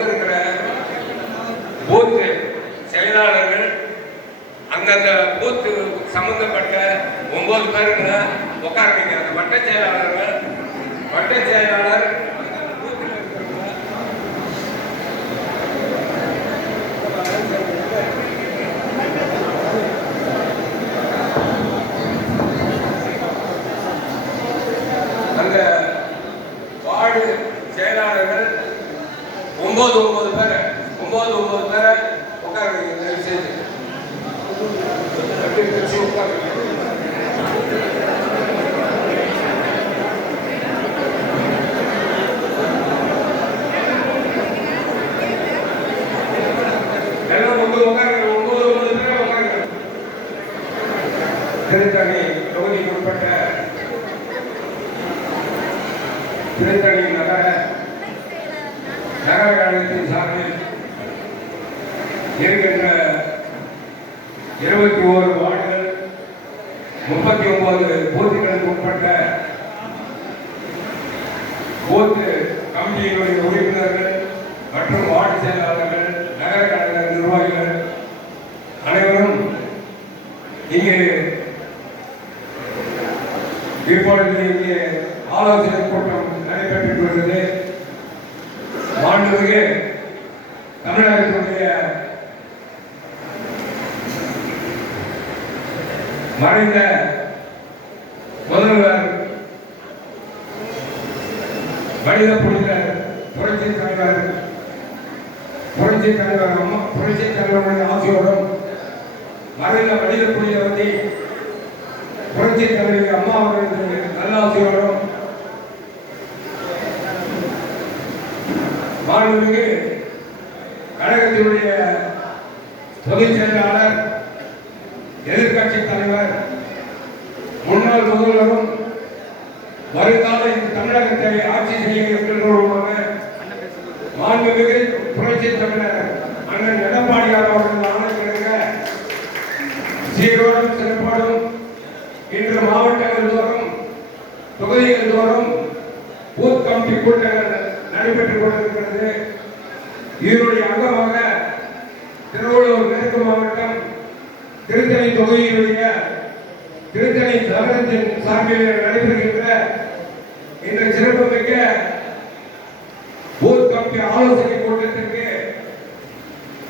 வந்திருக்கிற பூத்து செயலாளர்கள், அந்தந்த பூத்து சம்பந்தப்பட்ட 9 பேருங்க உட்காருங்க. அந்த வட்ட செயலாளர்கள், வட்ட செயலாளர், அந்த வார்டு செயலாளர்கள் 9 பேரை உட்கார வைங்க. திருத்தணி தொகுதிக்குட்பட்ட திருத்தணி நகர கழகத்தின் சார்பில் இருக்கின்ற 21 வார்டுகள், 39 பூத்துகளுக்கு உட்பட்ட பூத்து கமிட்டியினுடைய உறுப்பினர்கள் மற்றும் வார்டு செயலாளர்கள், நகர கழக நிர்வாகிகள் அனைவரும் இங்கே இப்பொழுது இங்கே ஆலோசனை கூட்டம் நடைபெற்றுக் கொண்டது. மாண்புமிகு தமிழகத்தினுடைய மறைந்த முதல்வர், மனித புனிதர், புரட்சி தலைவருடைய ஆசியோடும் மறைந்த மனித புனிதவதி புரட்சி தலைவி அம்மா அவர்களுடைய நல்லாசியோடும் மாண்புமிகு கழகத்தினுடைய பொதுச் செயலாளர், எதிர்கட்சி தலைவர், முன்னாள் முதல்வரும் வருங்கால இந்த தமிழகத்தை ஆட்சி செய்ய இருக்கின்றவருமான மாண்புமிகு புரட்சி தலைவர் அண்ணன் எடப்பாடியார் அவர்கள் ஆணைக்கிழங்க சீரோடும் சிறப்போடும் இன்று மாவட்டங்கள் தோறும், தொகுதிகள் தோறும் பூத் கமிட்டி கூட்டங்கள் நடைபெற்றுக் கொண்டிருக்கிறது. இதனுடைய அங்கமாக திருவள்ளூர் மேற்கு மாவட்டம் திருத்தணி தொகுதியினுடைய திருத்தணி நகரத்தின் சார்பில் நடைபெறுகின்ற இந்த சிறப்புமிக்க பூத் கமிட்டி ஆலோசனை கூட்டத்திற்கு,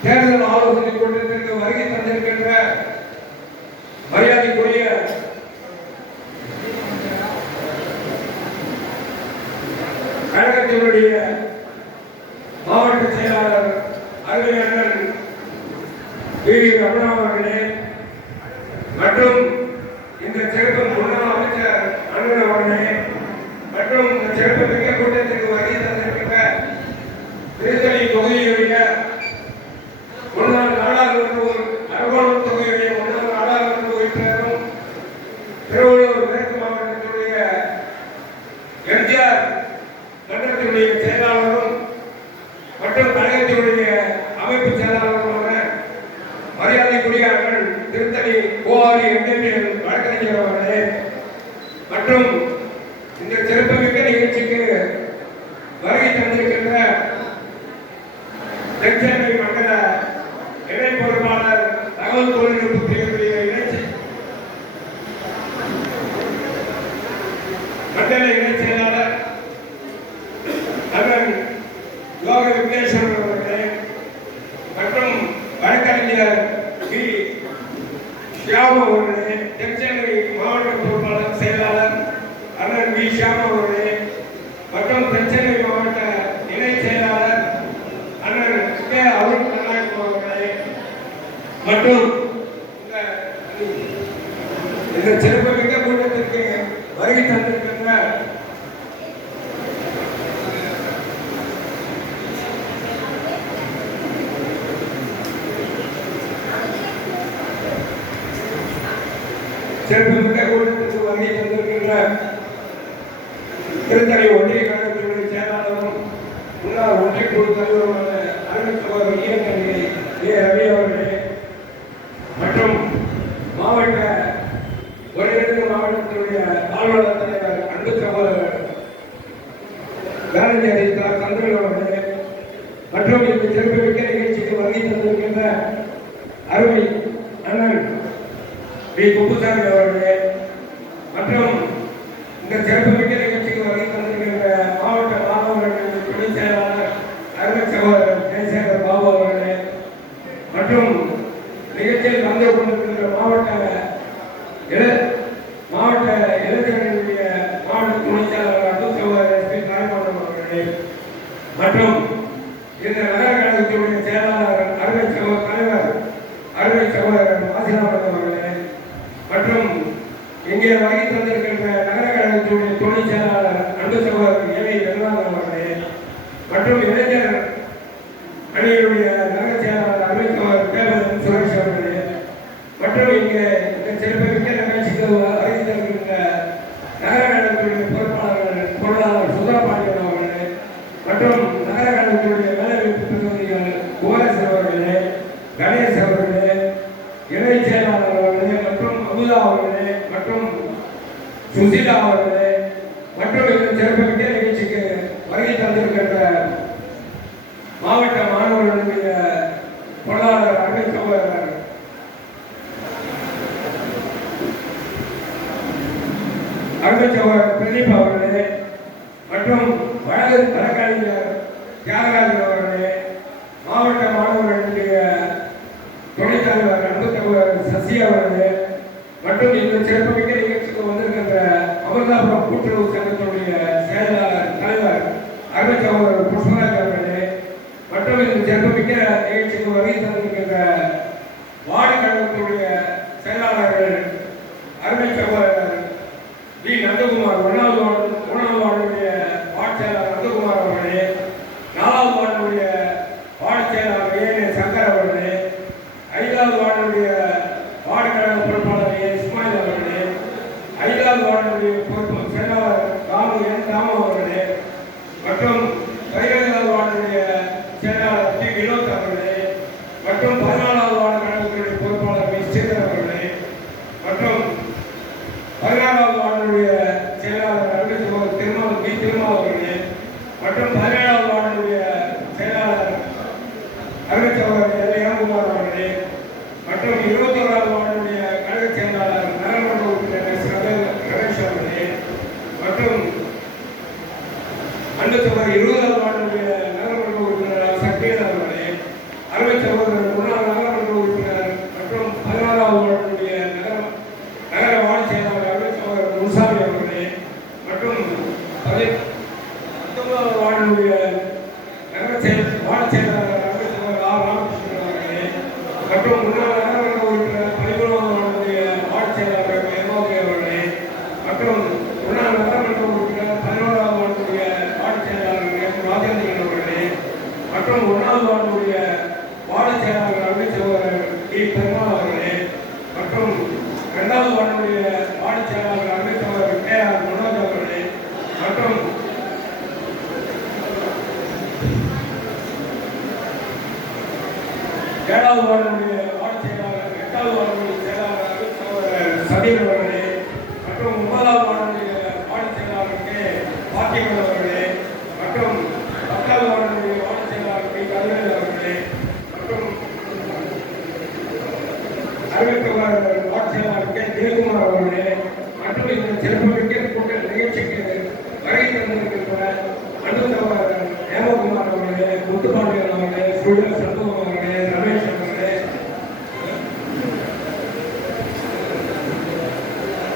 தேர்தல் ஆலோசனை கூட்டத்திற்கு வருகை தந்திருக்கின்ற மரியாதைக்குரிய கழகத்தினுடைய மாவட்ட செயலாளர் அறிஞர் வி. ரமணா அவர்களே மற்றும் இந்த சிறப்பு முன்னாள் அமைச்சர் அண்ணன் அவர்களே மற்றும் இந்த சிறப்பு மிக்க கூட்டத்திற்கு வருகை தந்திருக்கின்ற திருத்தணி தொகுதியுடைய முன்னாள் நாடாளுமன்ற அரக்கோணம் தொகுதியுடைய முன்னாள் நாடாளுமன்ற உறுப்பினரும் திருவள்ளூர் மேற்கு மாவட்டத்தினுடைய எம்ஜிஆர் மன்றத்தினுடைய செயலாளரும் மற்றும் கழகத்தினுடைய அமைப்பு செயலாளருமான மரியாதைக்குரிய அண்ணன் திருத்தணி கோஆரி எம்எல்ஏ வழக்கறிஞர் அவர்களே மற்றும் இந்த சிறப்புமிக்க நிகழ்ச்சிக்கு வருகை தந்திருக்கின்ற தென்சென்னை மண்டல இணை பொறுப்பாளர், தகவல் தொழில்நுட்ப பிரிவுடைய மண்டல இணை செயலாளர் அண்ணன் யோக விக்னேஸ்வரன் அவர்களே மற்றும் வழக்கறிஞர் வி. ஷியாம் அவர்களே, தென்சென்னை மாவட்ட பொறுப்பாளர் செயலாளர் அண்ணன் வி. ஷியாம் அவர்களே மற்றும் தென்சென்னை மாவட்ட இணை செயலாளர் அண்ணன் கே. அருண் நாயகம் அவர்களே மற்றும் இந்த சிறப்புமிக்க கூட்டத்திற்கு வருகை தந்திருக்கின்ற சிறப்புமிக்க கூட்டத்திற்கு வருகை தந்திருக்கின்ற திருத்தணி ஒன்றிய கழகத்தினுடைய செயலாளரும் முன்னாள் ஒன்றிய குழு தலைவருமான அருண் இயக்கறிஞை ஏ. ரவி அவர்களே மற்றும் மாவட்ட ஒருங்கிணைந்த மாவட்டத்தினுடைய ஆளுநர் தலைவர் அன்பு சகோதரர் கலைஞர் சந்திரன் அவர்களே மற்றும் இந்த சிறப்புமிக்க நிகழ்ச்சிக்கு வருகை தந்திருக்கின்ற அருமை அண்ணன் வி குப்புசாமி அவர்களே மற்றும் இந்த சிறப்புமிக்க நிகழ்ச்சிக்கு வருகை தந்திருக்கின்ற மாவட்ட மாணவர்கள் துணை செயலாளர் அருமை சகோதரர் ஜெயசேகர் பாபு அவர்களே மற்றும் நிகழ்ச்சியில் கலந்து கொண்டிருக்கின்ற மாவட்ட இளைஞர்களுடைய மாவட்ட துணை செயலாளர் அப்துல் சகோதரர் எஸ் பி தாய்மாவட்டம் அவர்களே மற்றும் இந்த நகர கழகத்தினுடைய செயலாளர் அருமை சகோதரர் வாசிநாதன் அவர்களே மற்றும் இங்கே வருகை தந்திருக்கின்ற நகர கழகத்தினுடைய துணை செயலாளர் அன்பு சகோதரர் ஏழை ரகுநாதன் அவர்களே மற்றும் இளைஞர் அணியினுடைய நகர செயலாளர் அருமை சகோதரர் தேவதன் சுரேஷ் அவர்களே மற்றும் இங்கே இந்த சிறப்புமிக்க நிகழ்ச்சிக்கு வருகை தந்திருக்கின்ற நகர கழகத்தினுடைய பொருளாளர் சுந்தரபாண்டியன் அவர்களே மற்றும் நகர கழகத்தினுடைய வேலைவாய்ப்பு பிரதிநிதிகள் குமரேசன் அவர்களே கணேஷ் அவர்களே இணை செயலாளர் அவர்களே மற்றும் அமுதா அவர்களே மற்றும் சுசிலா அவர்களே மற்றும் இந்த சிறப்புமிக்க நிகழ்ச்சிக்கு வருகை தந்திருக்கின்ற மாவட்ட மாணவர்களுடைய பொருளாளர் அருமை சகோதரர் பிரதீப் அவர்களே மற்றும் வழக்கறிஞர் தியாகராஜன் அவர்களே மாவட்ட மாணவர்களுடைய துணைத் தலைவர் அன்பு சகோதரர் சசி அவர்களே மற்றும் இந்த சிறப்புமிக்க நிகழ்ச்சிக்கு வந்திருக்கின்ற அமர்தாபுரம் கூட்டுறவு சங்கத்தினுடைய செயலாளர் தலைவர் அருமை சகோதரர் புஷ்பராஜ் அவர்களே மற்றும் இந்த சிறப்புமிக்க நிகழ்ச்சிக்கு வருகை தந்திருக்கின்ற வார்டு கழகத்தினுடைய செயலாளர்கள் அருமை சகோதரர் வி நந்தகுமார் ஒன்றாவது வார்டுடைய வார்டு செயலாளர் நந்தகுமார் அவர்களே 4வது வார்டுடைய வார்டு செயலாளர் ஏ சங்கர் அவர்களே 5வது வார்டுடைய வார்டு கழக பொறுப்பாளர் ஏ இஸ்மாயில் அவர்களே 5வது வார்டுடைய பொறுப்பு செயலாளர் தாமு அவர்களே மற்றும் 15வது வார்டுடைய செயலாளர் டி வினோத் அவர்களே மற்றும் 14வது வார்டு கழகத்தினுடைய பொறுப்பாளர் வி ஸ்ரீதர் அவர்களே மற்றும் 16வது வார்டுடைய செயலாளர் அருமை சகோதரர் திருமால் அவர்களே மற்றும் 17வது வார்டுடைய செயலாளர் அருமை சகோதரர் எல் ஏகுமார் அவர்களே மற்றும் 21வது வார்டுடைய கழக செயலாளர் நகரமன்ற உறுப்பினர் ரமேஷ் அவர்களே மற்றும் அன்பு சகோதரர் 20வது வார்டுடைய நகரமன்ற உறுப்பினர் சக்திவேல் அவர்களே அருமை சகோதரர் முன்னாள் நகரமன்ற உறுப்பினர் மற்றும் 16வது வார்டுடைய நகர வார்டு செயலாளர் அருமை சகோதரர் முன்சாமி அவர்களே மற்றும் 19வது வார்டுடைய வார்டு செயலாளர் அருமை சகோதரர் ஆர் ராமகிருஷ்ணன் அவர்களே மற்றும் முன்னாள் நகரமன்ற உறுப்பினர் 13வது வார்டுடைய வார்டு செயலாளர் எம்ஓகே அவர்களே மற்றும் முன்னாள் நகரமன்ற உறுப்பினர் 11வது வார்டுடைய வார்டு செயலாளர் எம் ராஜேந்திரன் அவர்களே மற்றும் 1வது வார்டுடைய வார்டு செயலாளர் அருமை சகோதரர் டி பெருமாள் அவர்களே மற்றும் 2வது வார்டுடைய வார்டு செயலாளர் அருமை சகோதரர் கே ஆர் மனோஜ் அவர்களே மற்றும் 7வது வார்டுடைய வார்டு செயலாளர் 8வது வார்டுடைய செயலாளர் அருமை சகோதரர் சதீர் அவர்களே மற்றும் 9வது வார்டுடைய வார்டு செயலாளர் கே பாத்திமன் அவர்களே மற்றும் 10வது வார்டுடைய வார்டு செயலாளர் பி கதிரவேல் அவர்களே மற்றும் அருமை சகோதரர் வார்டு செயலாளர் கே ஜெயக்குமார் அவர்களே மற்றும் இந்த சிறப்புமிக்க கூட்ட நிகழ்ச்சிக்கு வருகை தந்திருக்கின்ற அன்பு சகோதரர் ஹேமகுமார் அவர்களே முத்துப்பாண்டியன் அவர்களே சுடர் சண்முகம் அவர்களே ரமேஷ் அவர்களே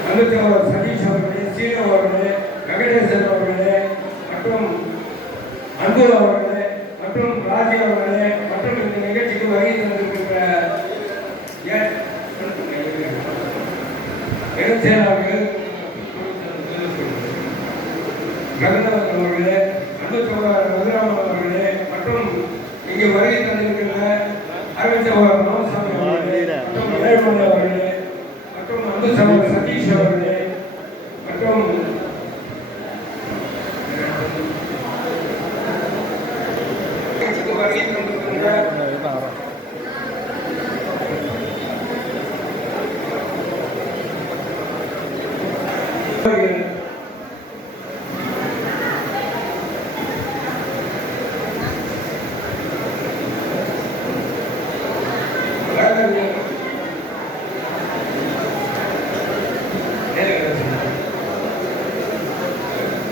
அன்பு சகோதரர் சதீஷ் அவர்களே சீனு அவர்களே வெங்கடேசன் அவர்களே மற்றும் அன்பு அவர்களே மற்றும் ராஜி அவர்களே மற்றும் இந்த நிகழ்ச்சிக்கு வருகை தந்திருக்கின்ற செயலாளர்கள் ரகுநாதன் அவர்களே அன்பு சகோதரர் மதுராமன் அவர்களே மற்றும் இங்கே வருகை தந்திருக்கின்ற அருமை சகோதரர் ராமசாமி அவர்களே மற்றும் இளையமலை அவர்களே மற்றும் அன்பு சகோதரர் சதீஷ் அவர்களே மற்றும் வருகை தந்திருக்கின்ற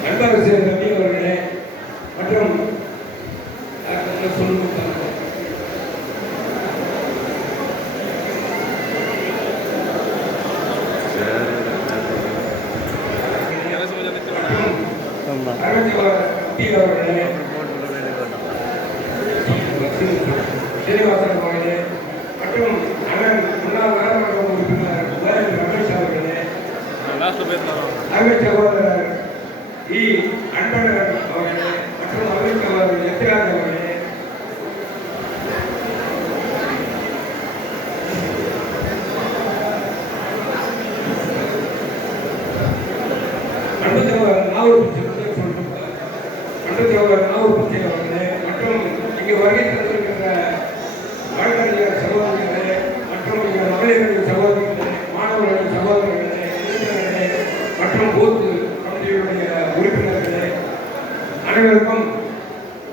அன்பரசு தம்பி அவர்களே மற்றும் சீனிவாசன் அவர்களே மற்றும் அண்ணன் முன்னாள் நகரமன்ற உறுப்பினர் ரமேஷ் அவர்களே, அருமை சகோதரர் அன்பழகன் அவர்களே மற்றும் அருமை சகோதரர் எத்திராஜ் அவர்களே, அன்பு சகோதரர் நாகூர் பச்சை அவர்களே மற்றும் இங்கு வருகை தந்திருக்கின்ற வழக்கறிஞர் சகோதரர்களே மற்றும் இங்கு மகளிரின் சகோதரர்களே, மாணவர்களின் சகோதரர்களே, இளைஞர்களே மற்றும் பூத் கமிட்டியுடைய உறுப்பினர்களே, அனைவருக்கும்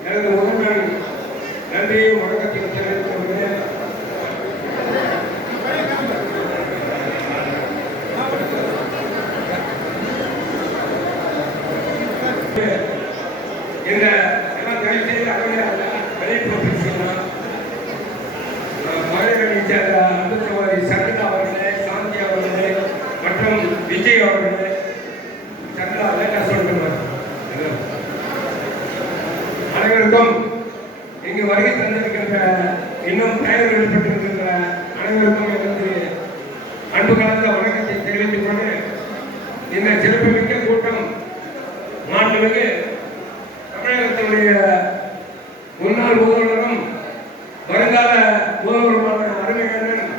எனது முதல்வன் நன்றியும் வணக்கத்தையும் தெரிவித்துக் கொள்கிறேன். இந்த மகளிரணி சேர்ந்த அன்பு சகோதரி சங்கீதா அவர்களே, சாந்தி அவர்களே மற்றும் விஜய் அவர்களே, சங்கீதா லேட்டா சொல்லுங்க, அனைவருக்கும் இங்கு வருகை தந்திருக்கின்ற இன்னும் தயார் ஏற்பட்டிருக்கின்ற அனைவருக்கும் எனது அன்பு கலந்த வணக்கத்தை தெரிவித்துக் கொண்டு இந்த சிறப்புமிக்க கூட்டம் மாண்புமிகு தமிழகத்தினுடைய முன்னாள் முதல்வரும் வருங்கால முதல்வருமான அருமையண்ணன்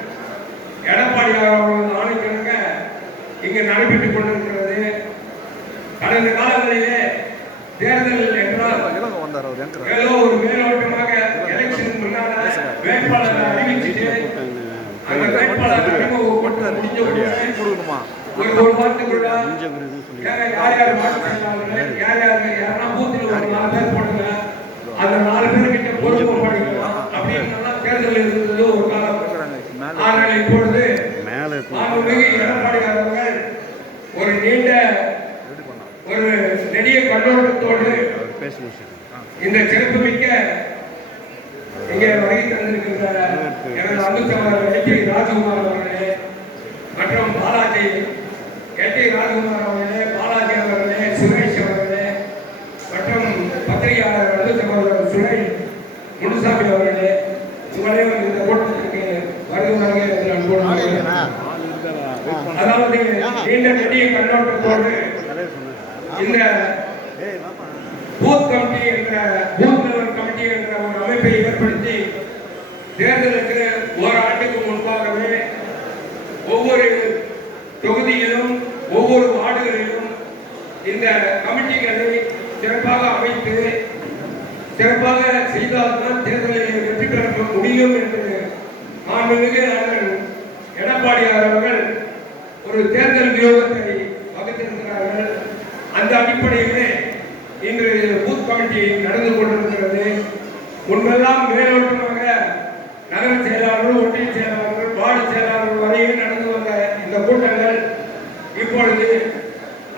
எடப்பாடி அவர்களது ஆணைக்கிழங்க இங்கு நடைபெற்றுக் கொண்டிருக்கிறது. கடந்த காலங்களிலே தேர்தல் என்றால் ஏதோ ஒரு மேலோட்டமாக எலெக்ஷன் முன்னால வேட்பாளரை அறிவிச்சுட்டு அந்த வேட்பாளர் அறிமுகம் முடிஞ்ச ஒரு வாரத்துக்குள்ள யார் யார் மாற்றம் யாரா பூத்தில் ஒரு 4 பேர் போடுங்க, அந்த 4 பேர்கிட்ட பொறுப்பு பண்ணிக்கலாம் அப்படின்னு தேர்தல் இருந்தது ஒரு காலம். ஆனால் இப்பொழுது எடப்பாடி அவர்கள் ஒரு நீண்ட ஒரு நெடிய கண்ணோட்டத்தோடு இந்த சிறப்புமிக்க இங்கே வருகை தந்திருக்கின்ற எனது அன்பு சகோதரர் ராஜகுமார் அவர்களே மற்றும் பாலாஜி ராஜகுமார் அவர்களே, பாலாஜி அவர்களே, சுரேஷ் அவர்களே மற்றும் பத்திரிகையாளர் அன்பு சகோதரர் சுரேஷ் முனுசாமி அவர்களே, உங்களையும் இந்த கூட்டத்திற்கு வருகிறார்கள் என்று அன்போடு அதாவது நீண்ட நெடிய கண்ணோட்டத்தோடு இந்த பூத் கமிட்டி என்ற பூத் லெவல் கமிட்டி என்ற ஒரு அமைப்பை ஏற்படுத்தி தேர்தலுக்கு ஓராண்டுக்கு முன்பாகவே ஒவ்வொரு தொகுதியிலும் ஒவ்வொரு வார்டுகளிலும் இந்த கமிட்டிகளை சிறப்பாக அமைத்து சிறப்பாக செய்தால்தான் தேர்தலில் வெற்றி பெற முடியும் என்று மாண்புமிகு அண்ணன் எடப்பாடி அவர்கள் ஒரு தேர்தல் வியூகத்தை வகுத்திருக்கிறார்கள். அந்த அடிப்படையிலே இன்று பூத் கமிட்டி நடந்து கொண்டிருக்கிறது. முன்பெல்லாம் மேலோட்டமாக நகர செயலாளர்கள், ஒன்றிய செயலாளர்கள், வார்டு செயலாளர்கள் வரையில் நடந்து வந்த இந்த கூட்டங்கள் இப்பொழுது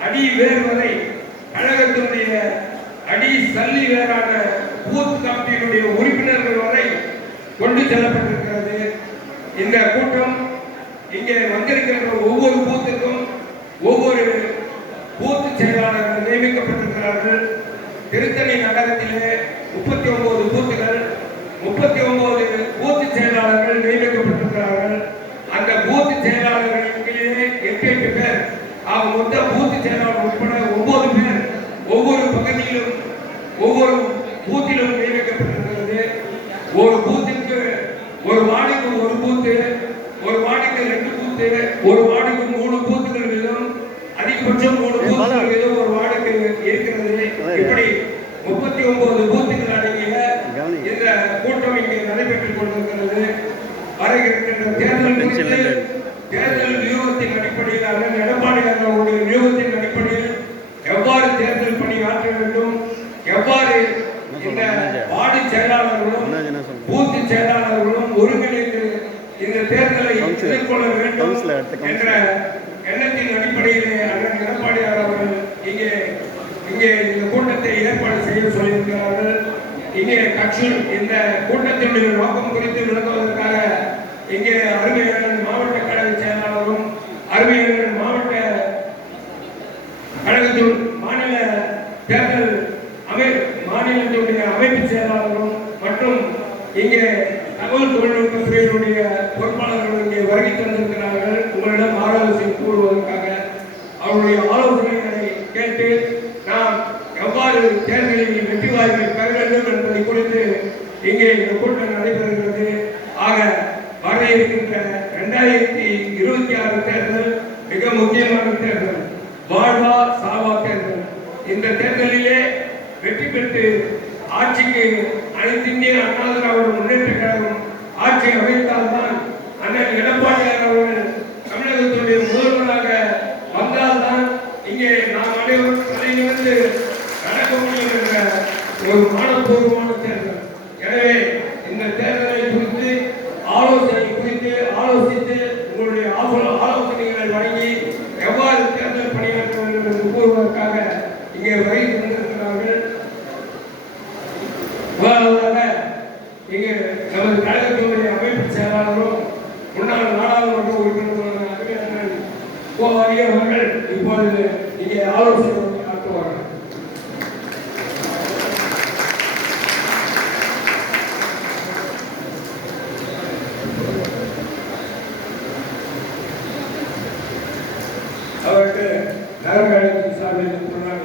அடி வேர் வரை கழகத்தினுடைய அடி சல்லி வேறான பூத் கமிட்டியினுடைய உறுப்பினர்கள் வரை கொண்டு செல்லப்பட்டிருக்கிறது. இந்த கூட்டம் இங்கே வந்திருக்கின்ற ஒவ்வொரு பூத்துக்கும் ஒவ்வொரு பூத்து செயலாளர்கள் நியமிக்கப்பட்டிருக்கிறார்கள். திருத்தணி நகரத்திலே 39 பூத்துகள், 39 பூத்து செயலாளர்கள் நியமிக்கப்பட்டிருக்கிறார்கள். அந்த பூத்து செயலாளர்களிலே 8 பேர், மொத்த பூத்து செயலாளர் உட்பட 9 பேர் ஒவ்வொரு பகுதியிலும் ஒவ்வொரு பூத்திலும் நியமிக்கப்பட்டிருக்கிறது. ஒரு பூத்திற்கு ஒரு வார்டுக்கு ஒரு பூத்து, ஒரு வார்டுக்கு 2 பூத்து, ஒரு வார்டுக்கு 3 பூத்துகள் வீதம், அதிகபட்சம் 3 பூத்துகள் வீதம் ஒரு வார்டுக்கு இருக்கிறது. இப்படி 39 பூத்துகள் அடங்கிய இந்த கூட்டம் இங்கே நடைபெற்றுக் கொண்டிருக்கிறது. வருகின்ற தேர்தல் வியூகத்தின் அடிப்படையில் அண்ணன் எடப்பாடி அவர்களுடைய வியூகத்தின் அடிப்படையில் எவ்வாறு தேர்தல் பணி ஆற்ற வேண்டும், எவ்வாறு இந்த வார்டு செயலாளர்களும் பூத்து செயலாளர்களும் ஒருங்கிணைந்து இந்த தேர்தலை எதிர்கொள்ள வேண்டும் என்ற எண்ணத்தின் அடிப்படையிலே அண்ணன் எடப்பாடியார் அவர்கள் இங்கே இந்த கூட்டத்தை ஏற்பாடு செய்ய சொல்லியிருக்கிறார்கள். இங்கே கட்சி இந்த கூட்டத்தினுடைய நோக்கம் குறித்து விளக்குவதற்காக இங்கே அருமையண்ணன் மாவட்ட கழக செயலாளரும் அருமையண்ணன் மாவட்ட கழகத்தின் மாநில தேர்தல் மாநிலத்தினுடைய அமைப்பு செயலாளரும் மற்றும் இங்கே தகவல் தொழில்நுட்ப துறையினுடைய பொறுப்பாளர்கள் இங்கே வருகை தந்திருக்கிறார்கள். உங்களிடம் ஆலோசனை கூறுவதற்காக அவருடைய ஆலோசனைகளை கேட்டு நாம் எவ்வாறு தேர்தலில் வெற்றி வாய்ப்பை பெற வேண்டும் என்பதை குறித்து இங்கே இந்த கூட்டம் நடைபெறுகிறது. ஆக வர இருக்கின்ற 2026 தேர்தல் மிக முக்கியமான தேர்தல், வாழ்வா சாவா தேர்தல். இந்த தேர்தலிலே வெற்றி பெற்று ஆட்சிக்கு அனைத்து இந்திய அண்ணா திராவிட முன்னேற்ற கழகம் ஆட்சி அமைத்தால்தான் அண்ணன் எடப்பாடியார் அவர்கள் தமிழகத்துடைய முதல்வராக வந்தால்தான் இங்கே நாம் அனைவரும் தலையிலிருந்து நடக்க முடியும் என்ற ஒரு மானப்பூர்வமான தேர்தல். எனவே இந்த தேர்தலை குறித்து ஆலோசித்து உங்களுடைய ஆலோசனைகளை வழங்கி எவ்வாறு தேர்தல் பணியாற்ற வேண்டும் என்று கூறுவதற்காக இங்கே வருகை தந்திருக்கிறார்கள். முதலாவதாக இங்கே நமது கழகத்தினுடைய அமைப்பு செயலாளரும் முன்னாள் நாடாளுமன்ற உறுப்பினருமான அருமையண்ணன் கோவாரி அவர்கள் இப்பொழுது இங்கே ஆலோசனை ஆற்றுவார்கள். அவருக்கு நகரக்கழகத்தின் சார்பில் முன்னாள்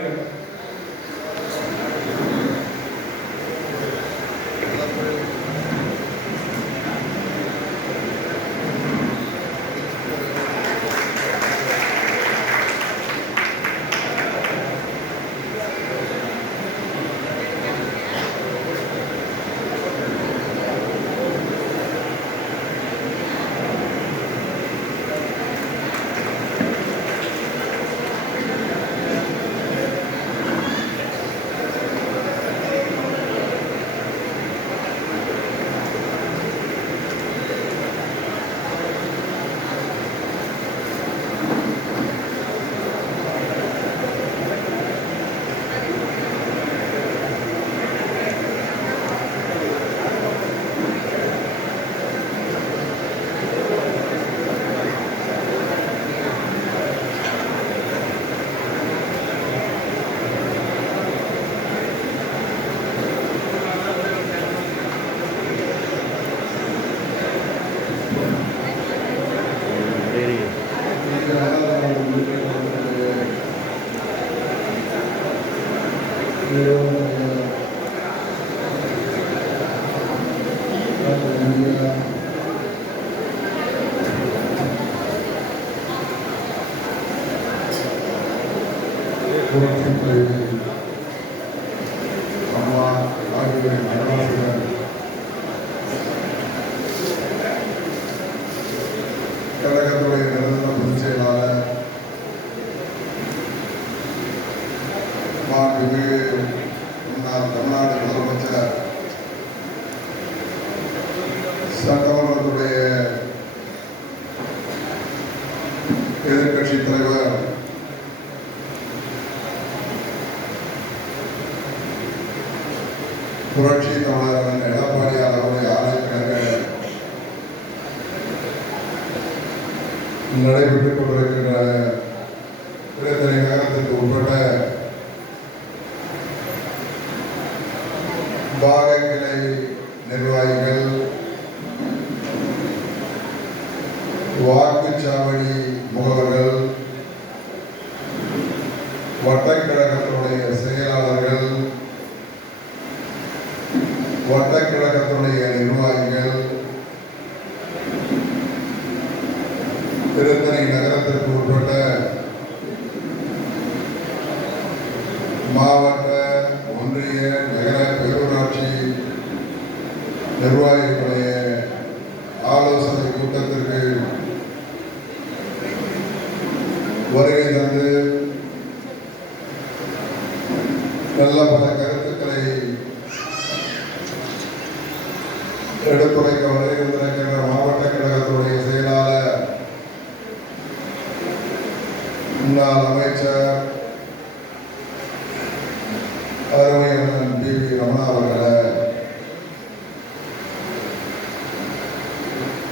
கழகத்துடைய நிரந்தர பொதுச் செயலாளர் மாண்புமிகு முன்னாள் தமிழ்நாடு முதலமைச்சர், சட்டமன்றத்துடைய எதிர்கட்சி தலைவர், புரட்சி தமிழர் எடப்பாடியார் அவருடைய ஆணைக்கிழங்க நடைபெற்றுக் கொண்டிருக்கின்ற திருத்தணி நகரத்திற்கு உட்பட்ட பாகக்கிளை நிர்வாகிகள், வாக்குச்சாவடி முகவர்கள், வட்டக்கழகத்தினுடைய செயலாளர்கள், வட்டக்கழகத்தினுடைய நிர்வாகிகள், திருத்தணி நகரத்திற்கு உட்பட்ட மாவட்ட, ஒன்றிய, நகர, பேரூராட்சி நிர்வாகிகளுடைய ஆலோசனை கூட்டத்திற்கு வருகை தந்து நல்ல பல கருத்துக்களை எடுத்துரைக்க வருகின்ற மாவட்ட கழக முன்னாள் அமைச்சர் அருமையண்ணன் பி.வி. ரமணா அவர்களை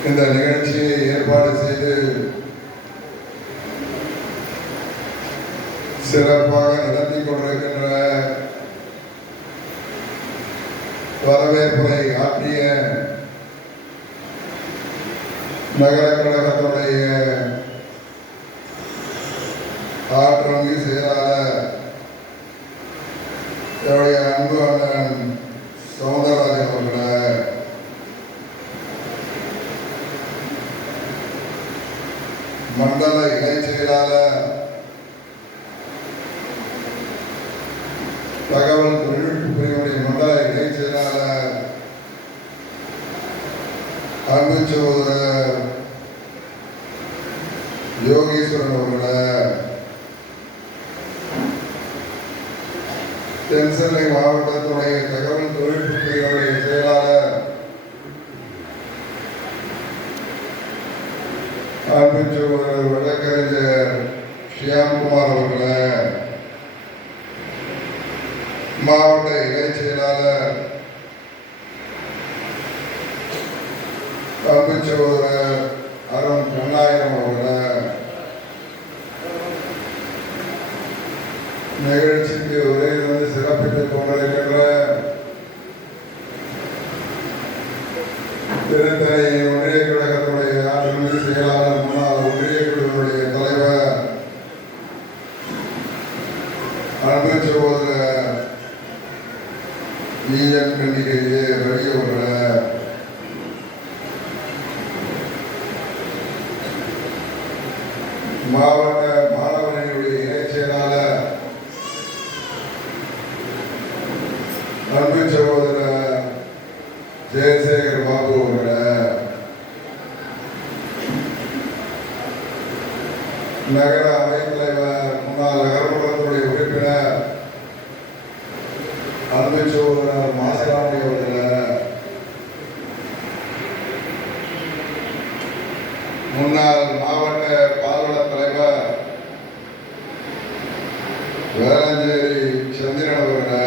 இந்த நிகழ்ச்சியை ஏற்பாடு செய்து சிறப்பாக நடத்தி கொண்டிருக்கின்ற வரவேற்புரை ஆற்றிய நகர கழகத்துடைய ஆற்றல் செயலாளர் என்னுடைய அன்பு அண்ணன் சௌந்தரராஜன் அவர்களை, மண்டல இணைச் செயலாளர் தகவல் தொழில்நுட்ப பிரிவுடைய மண்டல இணைச் செயலாளர் அன்பு சகோதரர் யோகீஸ்வரன் அவர்களை, தென்சென்னை மாவட்டத்துடைய தகவல் தொழில்நுட்ப பிரிவுடைய செயலாளர் அன்பு சகோதரர் வழக்கறிஞர் ஷியாம்குமார் அவர்களை, மாவட்ட இணைச் செயலாளர் அன்பு சகோதரர் அருண் கண்ணாயிரம் அவர்களை, நிகழ்ச்சிக்கு உரையிலிருந்து சிறப்பித்துக் கொண்டிருக்கின்ற திருத்தணி ஒன்றிய கழகத்துடைய ஆற்றல் செயலாளர், முன்னாள் ஒன்றிய குழுவினுடைய தலைவர் அன்பு சகோதரர் ஈஎன் கண்டிகையே ரவி அவர்களை, மாவட்ட மாணவர்களுடைய இணைச் செயலாளர் அன்பு சகோதரர் ஜெயசேகர் பாபு அவர்களை, நகர அவைத்தலைவர் முன்னாள் நகர்மன்றத்துடைய உறுப்பினர் அன்பு சகோதரர் மாசிராமணி அவர்களை, முன்னாள் மாவட்ட பால்வள தலைவர் வேளஞ்சேரி சந்திரன் அவர்களை,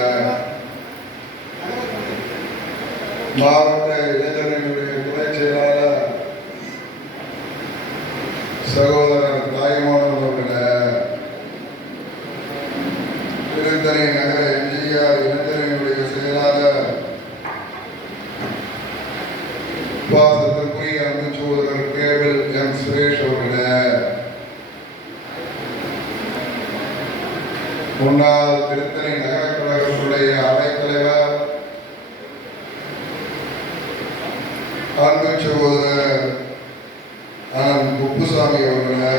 மாவட்ட இளைஞர்களுடைய துணை செயலாளர் சகோதரர் தாய்மானவன் அவர்களை, திருத்தணி நகர எம்ஜிஆர் இளைஞர்களுடைய செயலாளர் பாசத்திற்குரிய அன்பு சகோதரர் கேபிள் எம் சுரேஷ் அவர்களை, முன்னாள் திருத்தணி நகர கழகத்துடைய அவைத்தலைவர் அன்பு சகோதரர் அண்ணன் குப்புசாமி அவர்களை,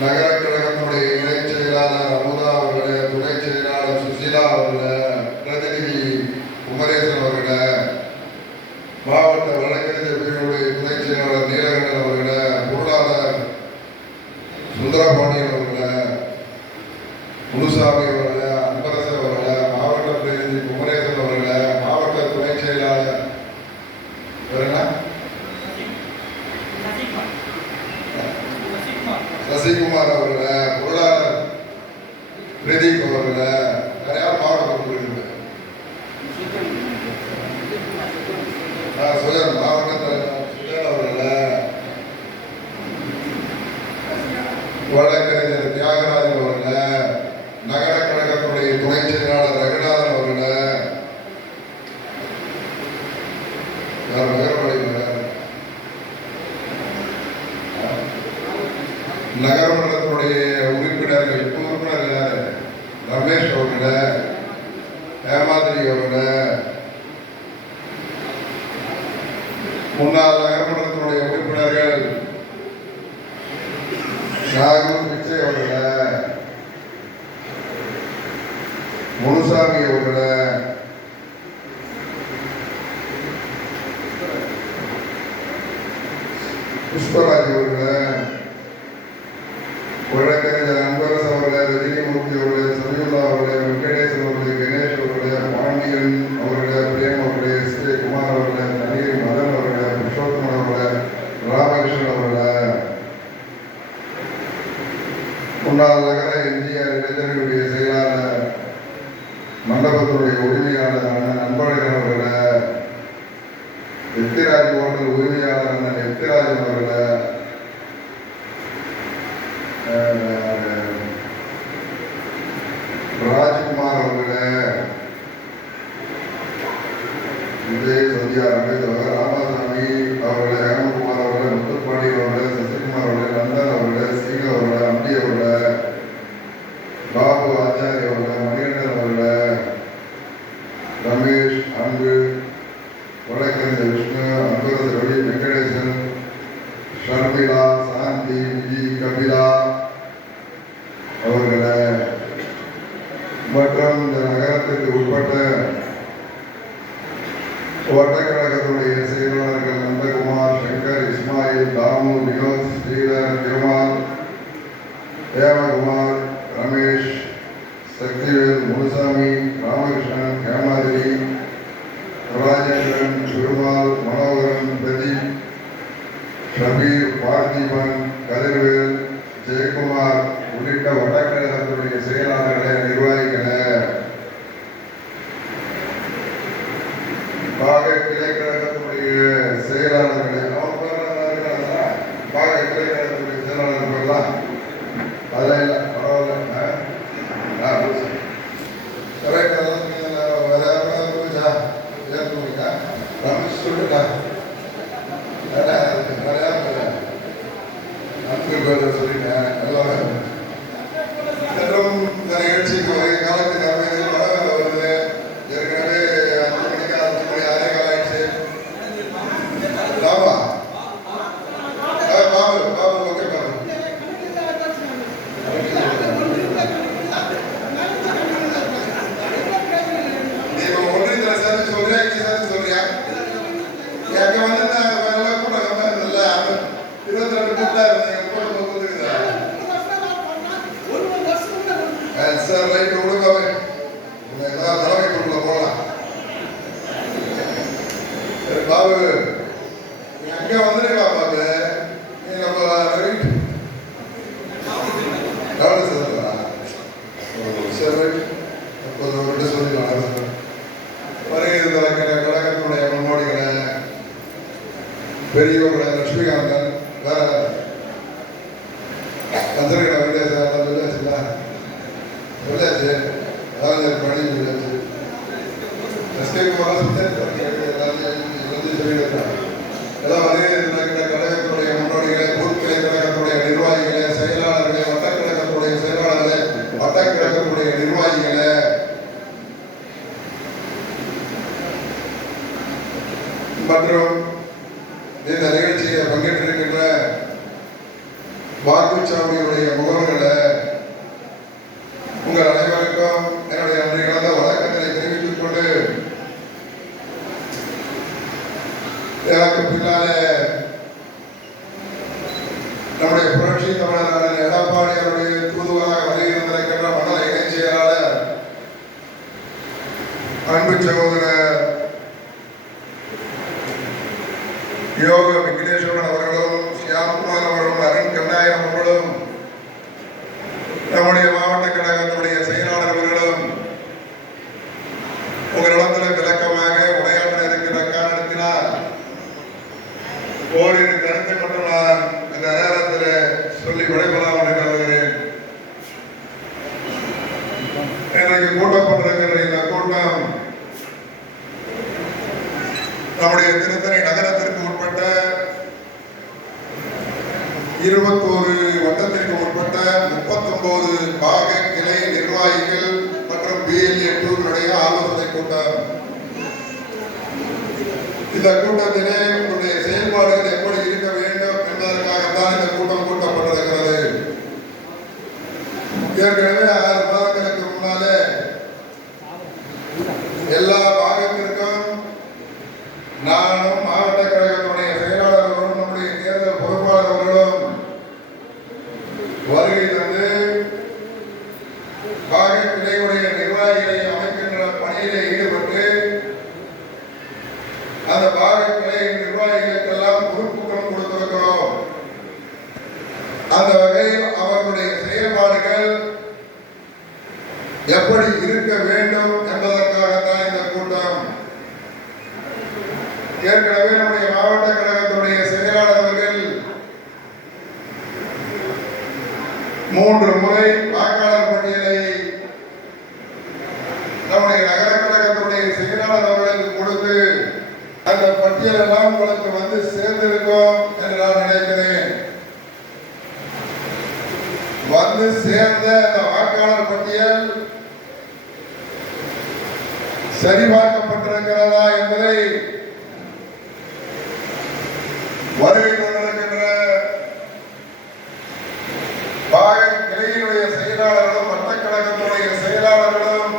நகர கழகத்துடைய இணைச் செயலாளர் அமுதா அவர்களை, துணை செயலாளர் சுசீலா அவர்களை, பிரதிநிதி குமரேசன் அவர்களை, மாவட்ட வழக்கறிஞர் பிரிவுடைய துணை செயலாளர் நீலகண்டன் அவர்களை, பொருளாளர் சுந்தரபாண்டியன் அவர்களை, முனுசாமி அவர்களை, அன்பரசு அவர்களை, மாவட்ட பிரதிநிதி குமரேசன் அவர்களை, மாவட்ட துணை செயலாளர் சசிகுமார் அவர்களை, பொருளாளர் பிரதீப் அவர்களை, நிறைய மாவட்ட பொறுப்பு சுயன் மாவட்ட தலைவர் சுயன் அவர்களை, வழக்கறிஞர் தியாகராஜன் அவர்களை, நகர கழகத்துடைய துணை செயலாளர் ரகுநாதன் அவர்களை, நகரமன்றத்தினுடைய உறுப்பினர்கள் இப்போ உறுப்பினர் யாரு ரமேஷ் அவர்களை, ஹேமாதிரி அவர்களை, முன்னாள் நகரமன்றத்தினுடைய உறுப்பினர்கள் நாகூர் பிச்சை அவர்களை, முனுசாமி அவர்களை, புஷ்பராஜ் அவர்களை, வழக்கறிஞர் அன்பரசு அவர்களை, ரஜினிமூர்த்தி அவர்களை, சமியுல்லா அவர்களை, வெங்கடேசன் அவர்களை, கணேஷ் அவர்களை, பாண்டியன் அவர்களை, பிரேம் அவர்களை, எஸ் கே குமார் அவர்களை, தண்ணீர் மதன் அவர்களை, புருஷோத்தமன் அவர்களை, ராமகிருஷ்ணன் அவர்களை, முன்னாள் நகர எம்ஜிஆர் இளைஞர்களுடைய செயலாளர் மண்டபத்துடைய உரிமையாளர் அண்ணன் அன்பழகன் அவர்களை, எத்திராஜ் ஹோட்டல் உரிமையாளர் அண்ணன் எத்திராஜன் அவர்களை, ராஜ்குமார் அவர்களை, விஜய் சந்தியா ரமேஷ் அவர்கள், ராமசாமி அவர்களை, ஹேமகுமார் அவர்களை, முத்துப்பாண்டி அவர்களை, சசிகுமார் அவர்களை, நந்தன் அவர்களை, சீக அவர்களை, அம்பி அவர்களை, பாபு ஆச்சாரி அவர்களை, மணிகண்டன் அவர்களை, ரமேஷ், அன்பு, வழக்கறிஞர் விஷ்ணு, அன்பரசு ரவி, வெங்கடேசன், ஷர்மிளா, சாந்தி, விஜி, கபிலா அவர்களை மற்றும் இந்த நகரத்திற்கு உட்பட்ட வட்டக்கழகத்துடைய செயலாளர்கள் நந்தகுமார், சங்கர், இஸ்மாயில், தாமு, வினோத், ஸ்ரீதர், திருமால், தேவகுமார், ரமேஷ், சக்திவேல், முனுசாமி, ராமகிருஷ்ணன், ஹேமாதிரி, ராஜேந்திரன், பெருமாள், மனோகரன், பிரதீப், ஷபீர், பார்த்திபன், கதிர்வேல், ஜெயக்குமார் உள்ளிட்ட வட்டக்கழகத்துடைய செயலாளர்களை, நிர்வாகிகளை, பாக கிளைக்கழகத்துடைய செயலாளர்களை, பாக கிளைக்கழகத்துடைய செயலாளர்கள்லாம் அதெல்லாம் பரவாயில்ல. சொல்லிட்டேன் எல்லாம். மற்றும் இந்த நிகழ்ச்சிக்கு வரை காலத்துக்கு அமைதி வருது. ஏற்கனவே 5 மணிக்கு 6 காலம் ஆயிடுச்சு. பாபு பாபு ஓகே பாபு. நீ ஒன்றியத்தில் சேர்ந்து சொல்றியா, இங்கே சேர்ந்து சொல்றியா? எங்க வந்து எல்லாம் கூட இல்லை 22 கூட்டா இருந்தீங்க. சார் ரைட் விடுங்க, ஏதாவது தலைமை குழுல போகலாம். சரி பாபு, அங்கே வந்துருக்கா பாபு, நீ நம்ம ரைட் எவ்வளோ சார்? சரி ரைட், அப்போ சொல்லிடலாம். வருகிற கழகத்தினுடைய முன்னோடிகளை, பெரியவர்களை, லட்சுமிகாந்தன், வேற வந்துருக்கிற வில்லேஜ் வில்லேஜ்ல வில்லேஜ் அதாவது பணி வில்லேஜ் எல்லாம் வருகிற கழகத்துடைய முன்னோடிகளை, பூத்கிளை கழகத்துடைய நிர்வாகிகளை, செயலாளர்களை, வட்டக்கழகத்துடைய செயலாளர்களை, வட்டக்கழகத்துடைய நிர்வாகிகளை, மற்றும் இந்த நிகழ்ச்சியை பங்கேற்றிருக்கின்ற வாக்குச்சாவடியுடைய முகவர்களை, உங்கள் அனைவருக்கும் என்னுடைய நன்றி கலந்த வணக்கங்களை தெரிவித்துக் கொண்டு, எனக்கு பின்னாலே நம்முடைய புரட்சி தமிழரான எடப்பாடி அவருடைய தூதுவராக வருகின்ற மண்டல இணைச் செயலாளர் அன்பு சகோதரர் யோக விக்னேஸ்வரன் அவர்களும், ஷியாம்குமார் அவர்களும், அருண் கண்ணாயம் அவர்களும், நம்முடைய மாவட்ட கழகத்தினுடைய செயலாளர்களும் உங்களிடத்தில் விளக்கமாக உரையாற்ற இருக்கிற காரணத்தினால் ஓரிரு கருத்தை மட்டும் நான் இந்த நேரத்தில் சொல்லி விடைபெறலாம் என்று கருதுகிறேன். இன்றைக்கு கூட்டப்பட்டிருக்கிற இந்த கூட்டம் நம்முடைய திருத்தணி நகரத்திற்கு உட்பட்ட 21 வட்டத்திற்கு உட்பட்ட 39 பாக கிளை நிர்வாகிகள் மற்றும் BLA டூர்களுடைய ஆலோசனை கூட்டம். இந்த கூட்டத்திலே உங்களுடைய செயல்பாடுகள் எப்படி இருக்க வேண்டும் என்பதற்காகத்தான் இந்த கூட்டம் கூட்டப்பட்டிருக்கிறது. ஏற்கனவே 6 மாதங்களுக்கு முன்னாலே எல்லா பாகத்திற்கும் நானும் மாவட்ட கழகத்துடைய செயலாளர்களும் நம்முடைய தேர்தல் பொறுப்பாளர்களும் வருகை தந்து பாக கிளையுடைய நிர்வாகிகளை அமைக்கின்ற பணியிலே ஈடுபட்டு அந்த பாக கிளை நிர்வாகிகளுக்கெல்லாம் பொறுப்புகளும் கொடுத்திருக்கிறோம். அந்த வகையில் அவர்களுடைய செயல்பாடுகள் பணிகள் எப்படி இருக்க வேண்டும் என்பதற்காகத்தான் இந்த கூட்டம். ஏற்கனவே நம்முடைய மாவட்ட கழகத்துடைய செயலாளர் அவர்கள் 3 முறை வாக்காளர் பட்டியலை நம்முடைய நகர கழகத்துடைய செயலாளர் அவர்களுக்கு கொடுத்து அந்த பட்டியலெல்லாம் உங்களுக்கு வந்து சேர்ந்திருக்கும் என்று நான் நினைக்கிறேன். வந்து சேர்ந்த அந்த வாக்காளர் பட்டியல் சரிபார்க்கப்பட்டிருக்கிறதா என்பதை வருகை கொண்டிருக்கின்ற பாக கிளையினுடைய செயலாளர்களும் வட்டக்கழகத்துடைய செயலாளர்களும்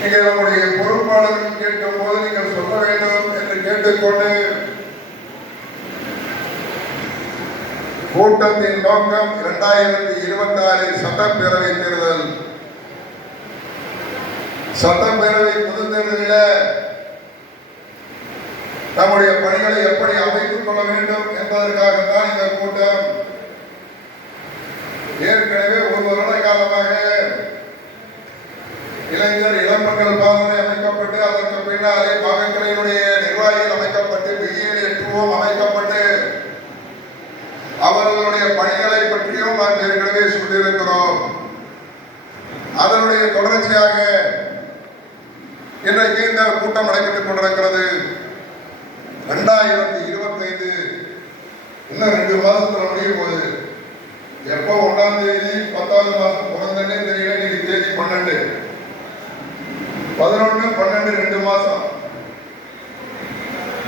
நீங்கள் நம்முடைய பொறுப்பாளர்கள் கேட்கும் போது நீங்கள் சொல்ல வேண்டும் என்று கேட்டுக்கொண்டு கூட்டத்தின் நோக்கம் 2026 சட்டப்பேரவை தேர்தல். சட்டப்பேரவை பொதுத் தேர்தலில் நம்முடைய பணிகளை எப்படி அமைத்துக் கொள்ள வேண்டும் என்பதற்காகத்தான் இந்த கூட்டம். ஏற்கனவே 1 வருட காலமாக இளைஞர் இளம்பெண்கள் பாசறை அமைக்கப்பட்டு அதற்கு பின்னாலே பாகக்கலையினுடைய நிர்வாகிகள் அமைக்கப்பட்டு BED அமைக்கப்பட்டு அவர்களுடைய பணிகளை பற்றியும் நாம் ஏற்கனவே சொல்லியிருக்கிறோம். அதனுடைய தொடர்ச்சியாக இன்றைக்கு இந்த கூட்டம் நடைபெற்றுக் கொண்டிருக்கிறது. 2025 இன்னும் 2 மாசத்துல முடிய போகுது. எப்போ 1ஆம் தேதி 10வது மாசம் பிறந்தனே தெரியல. இன்னைக்கு தேதி 12, 11, 12 2 மாசம்.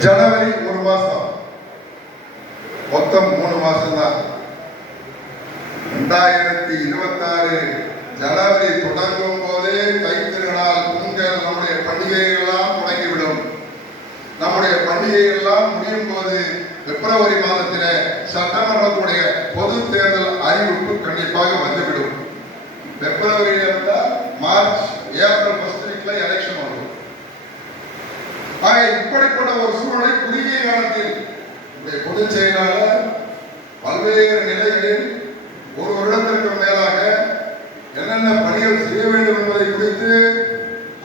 ஜனவரி 1 மாசம், மொத்தம் 3 மாசம் தான். 2026 ஜனவரி தொடங்கும் போதே தைத்திருநாள், பொங்கல், நம்முடைய பண்டிகைகள் எல்லாம் தொடங்கிவிடும். நம்முடைய பண்டிகைகள் எல்லாம் முடியும் போது பிப்ரவரி மாதத்திலே சட்டமன்றத்துடைய பொது தேர்தல் அறிவிப்பு கண்டிப்பாக வந்துவிடும். பிப்ரவரியில் இருந்தால் மார்ச், ஏப்ரல் ஃபர்ஸ்ட் வீக்ல எலெக்ஷன் வரும். ஆக இப்படிப்பட்ட ஒரு சூழ்நிலை குறுகிய காலத்தில் பொதுச் செயலாளர் பல்வேறு நிலைகளில் 1 வருடத்திற்கு மேலாக என்னென்ன பணிகள் செய்ய வேண்டும் என்பதை குறித்து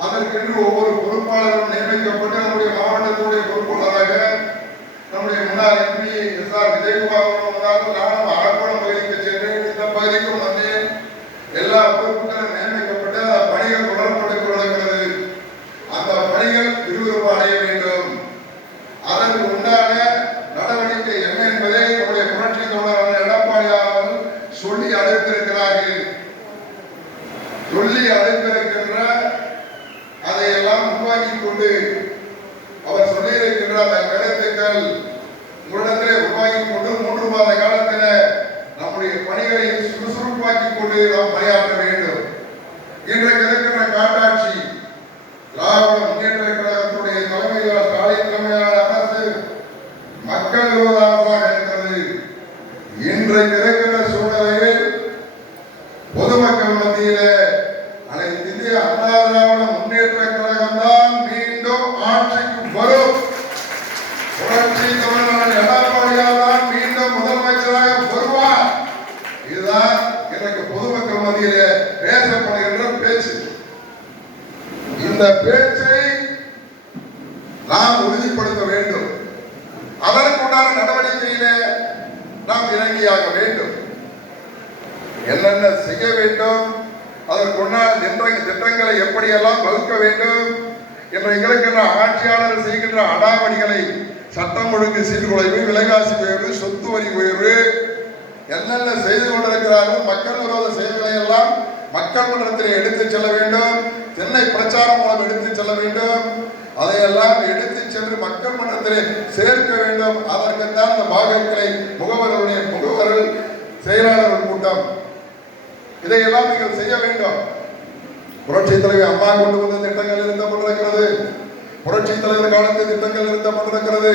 அதற்கென்று ஒவ்வொரு பொறுப்பாளரும் நியமிக்கப்பட்டு நம்முடைய மாவட்டத்துடைய பொறுப்பாளராக நம்முடைய முன்னாள் MP SR விஜயகுமார் அவர்கள் நானும் அரக்கோணம் பகுதிக்கு சென்றேன். இந்த பகுதிக்கும் வந்தேன். எல்லா பொறுப்புகளும் நியமிக்கப்பட்டு அந்த பணிகள் தொடரப்பட்டுக் கொண்டிருக்கிறது. அந்த பணிகள் விறுவிறுப்பு அடைய வேண்டும். அதற்கு உண்டான நடவடிக்கை என்ன என்பதை நம்முடைய புரட்சி தோழர் எடப்பாடி அவர்கள் சொல்லி அழைத்திருக்கிறார்கள். சொல்லி அழைத்திருக்கின்ற அதையெல்லாம் உருவாக்கி கொண்டு அவர் சொல்லியிருக்கின்ற அந்த கருத்துக்கள் உங்களிடத்திலே உருவாக்கி கொண்டு 3 மாத காலத்தில் நம்முடைய பணிகளை சுறுசுறுப்பாக்கி கொண்டு நாம் பணியாற்ற வேண்டும். இன்றைக்கு இருக்கின்ற காட்டாட்சி திராவிட முன்னேற்ற கழகத்துடைய தலைமையில் ஸ்டாலின் தலைமையிலான அரசு மக்கள் விரோத அரசாக இருக்கிறது. இன்றைக்கு இருக்கிற சூழ்நிலையில் பொதுமக்கள் மத்தியிலே அனைத்து இந்திய அண்ணா திராவிட முன்னேற்ற கழகம் தான் மீண்டும் ஆட்சிக்கு வரும். புரட்சி தமிழர் எடப்பாடியார் தான் மீண்டும் முதலமைச்சராக வருவார். இதுதான் இன்றைக்கு பொதுமக்கள் மத்தியிலே பேசப்படுகின்ற பேச்சு. இந்த பேச்சை நாம் உறுதிப்படுத்த வேண்டும். அதற்குண்டான நடவடிக்கையிலே நாம் இறங்கியாக வேண்டும். என்னென்ன செய்ய வேண்டும், அதற்குண்டான திட்டங்களை எப்படியெல்லாம் வகுக்க வேண்டும் இன்றைக்கு இருக்கின்ற ஆட்சியாளர்கள் செய்கின்ற அடாவடிகளை, சட்டம் ஒழுங்கு சீர்குலைவு, விலைவாசி உயர்வு, சொத்து வரி உயர்வு, என்னென்ன செய்து கொண்டிருக்கிறார்கள் மக்கள் விரோத செயல்களை எல்லாம் மக்கள் மன்றத்தில் எடுத்து செல்ல வேண்டும். சென்னை பிரச்சாரம் மூலம் எடுத்து செல்ல வேண்டும். அதையெல்லாம் எடுத்து சென்று மக்கள் மன்றத்திலே சேர்க்க வேண்டும். அதற்குத்தான் இந்த பாகக்கிளை முகவர்கள் செயலாளர்கள் கூட்டம். இதையெல்லாம் நீங்கள் செய்ய வேண்டும். புரட்சி தலைவர் அம்மா கொண்டு வந்த திட்டங்கள் நிறுத்தப்பட்டிருக்கிறது. புரட்சி தலைவர் காலத்தில் திட்டங்கள் நிறுத்தப்பட்டிருக்கிறது.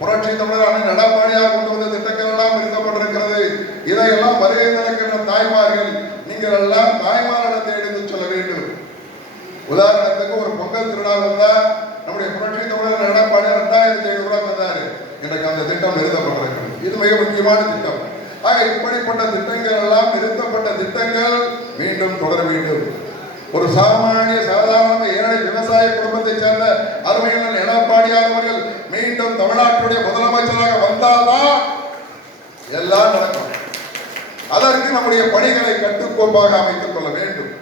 புரட்சி தமிழர் அண்ணன் எடப்பாடியார் கொண்டு வந்த திட்டங்கள் எல்லாம் நிறுத்தப்பட்டிருக்கிறது. இதையெல்லாம் வருகை நடக்கின்ற தாய்மார்கள் நீங்கள் எல்லாம் தாய்மாரிடத்தை எடுத்து சொல்ல வேண்டும். உதாரணத்துக்கு ஒரு பொங்கல் திருநாள் வந்தா நம்முடைய புரட்சி தமிழர் எடப்பாடியார் 2500 ரூபாய் தந்தாரு. எனக்கு அந்த திட்டம் நிறுத்தப்பட்டிருக்கிறது. இது மிக முக்கியமான திட்டம். ஆக இப்படிப்பட்ட திட்டங்கள் எல்லாம் நிறுத்தப்பட்ட திட்டங்கள் மீண்டும் தொடர வேண்டும். ஒரு சாமானிய சாதாரண ஏழை விவசாய குடும்பத்தை சேர்ந்த அருமையான எடப்பாடியார் அவர்கள் மீண்டும் தமிழ்நாட்டுடைய முதலமைச்சராக வந்தால்தான் எல்லாம் நடக்கும். அதற்கு நம்முடைய பணிகளை கட்டுக்கோப்பாக அமைத்துக் கொள்ள வேண்டும்.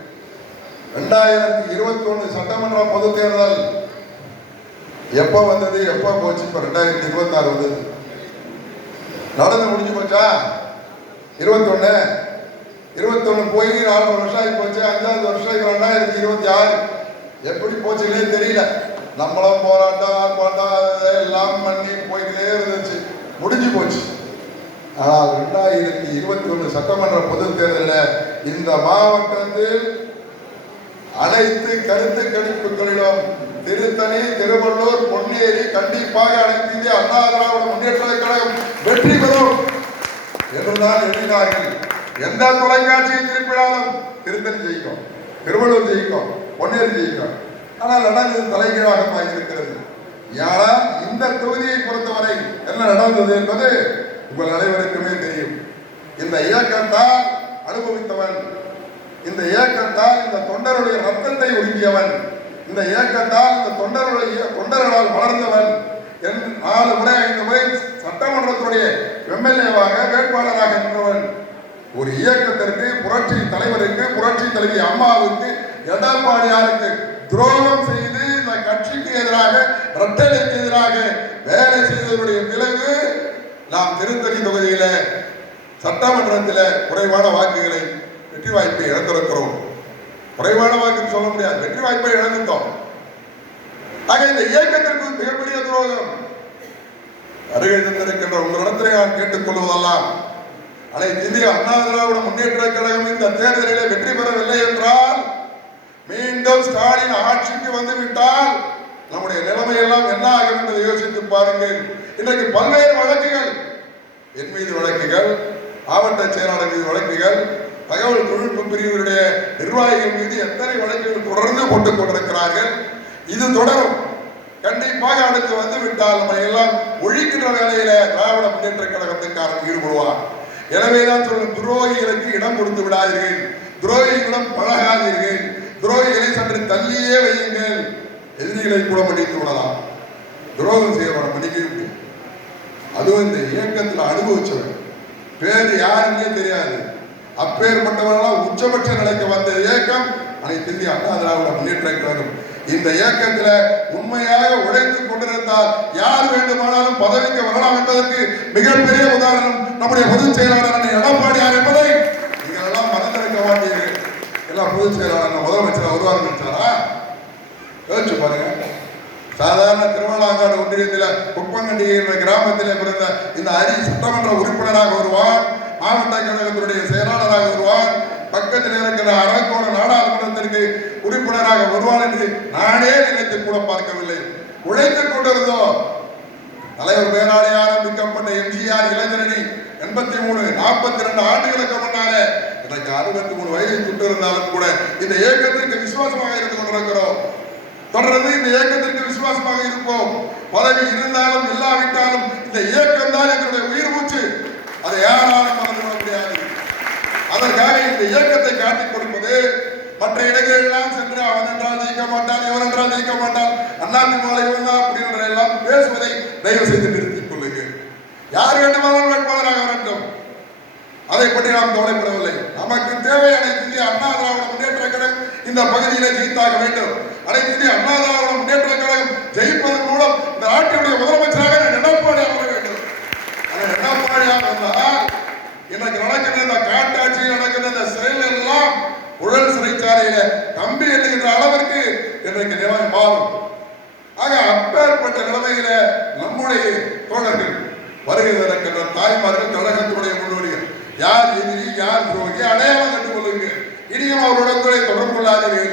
2021 சட்டமன்ற பொதுத் தேர்தல் எப்ப வந்தது, எப்ப போச்சு? இப்ப 2026 வந்தது, நடந்து முடிஞ்சு போச்சா? 21 போய் 4 வருஷம் ஆகி போச்சு. 5வது வருஷம் 2026 எப்படி போச்சுன்னே தெரியல. நம்மளும் போராட்டம் எல்லாம் பண்ணி போய்கிட்டே இருந்துச்சு, முடிஞ்சு போச்சு. ஆனால் 2021 சட்டமன்ற பொதுத் தேர்தலில் இந்த மாவட்டத்தில் அனைத்து கருத்து கணிப்புகளிலும் திருத்தணி, திருவள்ளூர், பொன்னேரி கண்டிப்பாக அனைத்து இந்திய அண்ணா திராவிட முன்னேற்ற கழகம் வெற்றி பெறும் என்றுதான் எண்ணினார்கள். எந்த தொலைக்காட்சியை திருப்பினாலும் திருத்தணி ஜெயிக்கும், திருவள்ளூர் ஜெயிக்கும், பொன்னேரி ஜெயிக்கும். ஆனால் நடந்தது தலைகீழாக இருக்கிறது. ஆனால் இந்த தொகுதியை பொறுத்தவரை என்ன நடந்தது என்பது உங்கள் அனைவருக்குமே தெரியும். இந்த இயக்கத்தால் அனுபவித்தவன், இந்த இயக்கத்தால் இந்த தொண்டருடைய ரத்தத்தை உருகியவன், இந்த இயக்கத்தால் இந்த தொண்டர்களால் வளர்ந்தவன், 4 முறை 5 முறை சட்டமன்றத்துடைய எம்எல்ஏவாக வேட்பாளராக நின்றவன். ஒரு இயக்கத்திற்கு, புரட்சி தலைவருக்கு, புரட்சி தலைவி அம்மாவுக்கு, எடப்பாடியாருக்கு துரோகம் செய்து இந்த கட்சிக்கு எதிராக, இரட்டைக்கு எதிராக வேலை செய்தவருடைய விளைவு நாம் திருத்தணி தொகுதியில சட்டமன்றத்தில் குறைவான வாக்குகளை, வெற்றி வாய்ப்பை இழந்திருக்கிறோம். குறைவான வாக்கு சொல்ல முடியாது, வெற்றி வாய்ப்பை இழந்துட்டோம். ஆக இந்த இயக்கத்திற்கு மிகப்பெரிய துரோகம். அருகே தந்திருக்கின்ற உங்களிடத்திலே நான் கேட்டுக் கொள்வதெல்லாம், அனைத்து இந்திய அண்ணா திராவிட முன்னேற்ற கழகம் இந்த தேர்தலிலே வெற்றி பெறவில்லை என்றால், மீண்டும் ஸ்டாலின் ஆட்சிக்கு வந்துவிட்டால் நம்முடைய நிலைமை எல்லாம் என்ன ஆகும் என்பதை யோசித்து பாருங்கள். இன்றைக்கு பல்வேறு வழக்குகள், என் மீது வழக்குகள், மாவட்ட செயலாளர் மீது வழக்குகள், தகவல் தொழில்நுட்ப பிரிவுடைய நிர்வாகிகள் மீது எத்தனை வழக்குகள் தொடர்ந்து போட்டுக் கொண்டிருக்கிறார்கள். இது தொடரும். கண்டிப்பாக அடுத்து வந்து விட்டால் நம்ம எல்லாம் ஒழிக்கின்ற வேலையில திராவிட முன்னேற்ற கழகத்துக்காரன் ஈடுபடுவார். எனவேதான் சொல்லும், துரோகிகளுக்கு இடம் கொடுத்து விடாதீர்கள், துரோகிகளிடம் பழகாதீர்கள், துரோகிகளை சற்று தள்ளியே வையுங்கள். எதிரிகளை கூட மன்னித்து விடலாம், துரோகம் செய்யப்பட மன்னிக்கவே முடியும். அதுவும் இந்த இயக்கத்தில் அனுபவிச்சவன், பேர் யாருன்னே தெரியாது, அப்பேற்பட்டவர்களால் உச்சபட்ச நிலைக்கு வந்த இயக்கம் அனைத்து இந்திய அண்ணா திராவிட முன்னேற்ற கழகம். இந்த இயக்கத்தில் உண்மையாக உழைத்துக் கொண்டிருந்தால் யார் வேண்டுமானாலும் பதவிக்கு வரலாம் என்பதற்கு மிகப்பெரிய உதாரணம் நம்முடைய பொதுச் செயலாளர் எடப்பாடியார் என்பதை நீங்கள் எல்லாம் மறந்திருக்க மாட்டீர்கள். எல்லாம் பொதுச் செயலாளர் முதலமைச்சர் உருவாக்கிச்சாரா? யோசிச்சு பாருங்க. சாதாரண திருவள்ளாங்காடு ஒன்றியத்தில் குப்பங்கண்டி என்ற கிராமத்தில் பிறந்த இந்த சட்டமன்ற உறுப்பினராக வருவார், மாவட்ட கழகத்தினுடைய செயலாளராக வருவார், பக்கத்தில் இருக்கிற அரக்கோண நாடாளுமன்றத்திற்கு உறுப்பினராக வருவார் என்று நானே நினைத்து கூட பார்க்கவில்லை. உழைத்துக் கொண்டிருந்தோம். தலைவர் பேராலே ஆரம்பிக்கப்பட்ட எம்ஜிஆர் இளைஞரணி 83 42 ஆண்டுகளுக்கு முன்னாலே எனக்கு 63 வயதை தொட்டிருந்தாலும் கூட இந்த இயக்கத்திற்கு விசுவாசமாக இருந்து கொண்டிருக்கிறோம். தொடர்ந்து இந்த இயக்கத்திற்கு விசுவாசமாக இருப்போம். பதவி இருந்தாலும் இல்லாவிட்டாலும் இந்த இயக்கம் தான் எங்களுடைய உயிர் மூச்சு. அதை யாராலும் மறந்து கொள்ள முடியாது. அதற்காக இந்த இயக்கத்தை காட்டிக் கொடுப்பது, மற்ற இடங்களெல்லாம் சென்று அவன் என்றால் ஜெயிக்க மாட்டான், இவன் என்றால் ஜெயிக்க மாட்டான், அண்ணாதிமுக இவன் தான் அப்படின்ற எல்லாம் பேசுவதை தயவு செய்து நிறுத்திக் கொள்ளுங்கள். யார் வேண்டுமானாலும் வேட்பாளராக வரட்டும், அதை பற்றி நாம் கவலைப்படவில்லை. நமக்கு தேவை அனைத்து இந்திய அண்ணா திராவிட முன்னேற்ற கழகம் இந்த பகுதியிலே ஜெயித்தாக வேண்டும். அனைத்து இந்திய அண்ணா திராவிட முன்னேற்ற கழகம் ஜெயிப்பதன் மூலம் இந்த நாட்டினுடைய முதலமைச்சராக எடப்பாடியார் வர வேண்டும். எடப்பாடியார் வந்தால் இன்றைக்கு நடக்கின்ற இந்த காட்டாட்சி, நடக்கின்ற இந்த செயல் எல்லாம் உழல் சிறைச்சாலையில கம்பி எண்ணுகின்ற அளவிற்கு இன்றைக்கு நிலைமை மாறும். ஆக அப்பேற்பட்ட நிலைமையில நம்முடைய தோழர்கள் வருகை நடக்கின்ற தாய்மார்கள், கழகத்துடைய முன்னோடிகள், யார் எதிரி யார் துரோகி அடையாளம் கண்டுக் கொள்ளுங்கள். இனியும் அவரிடத்திலே தொடர்பு கொள்ளாதீர்கள்.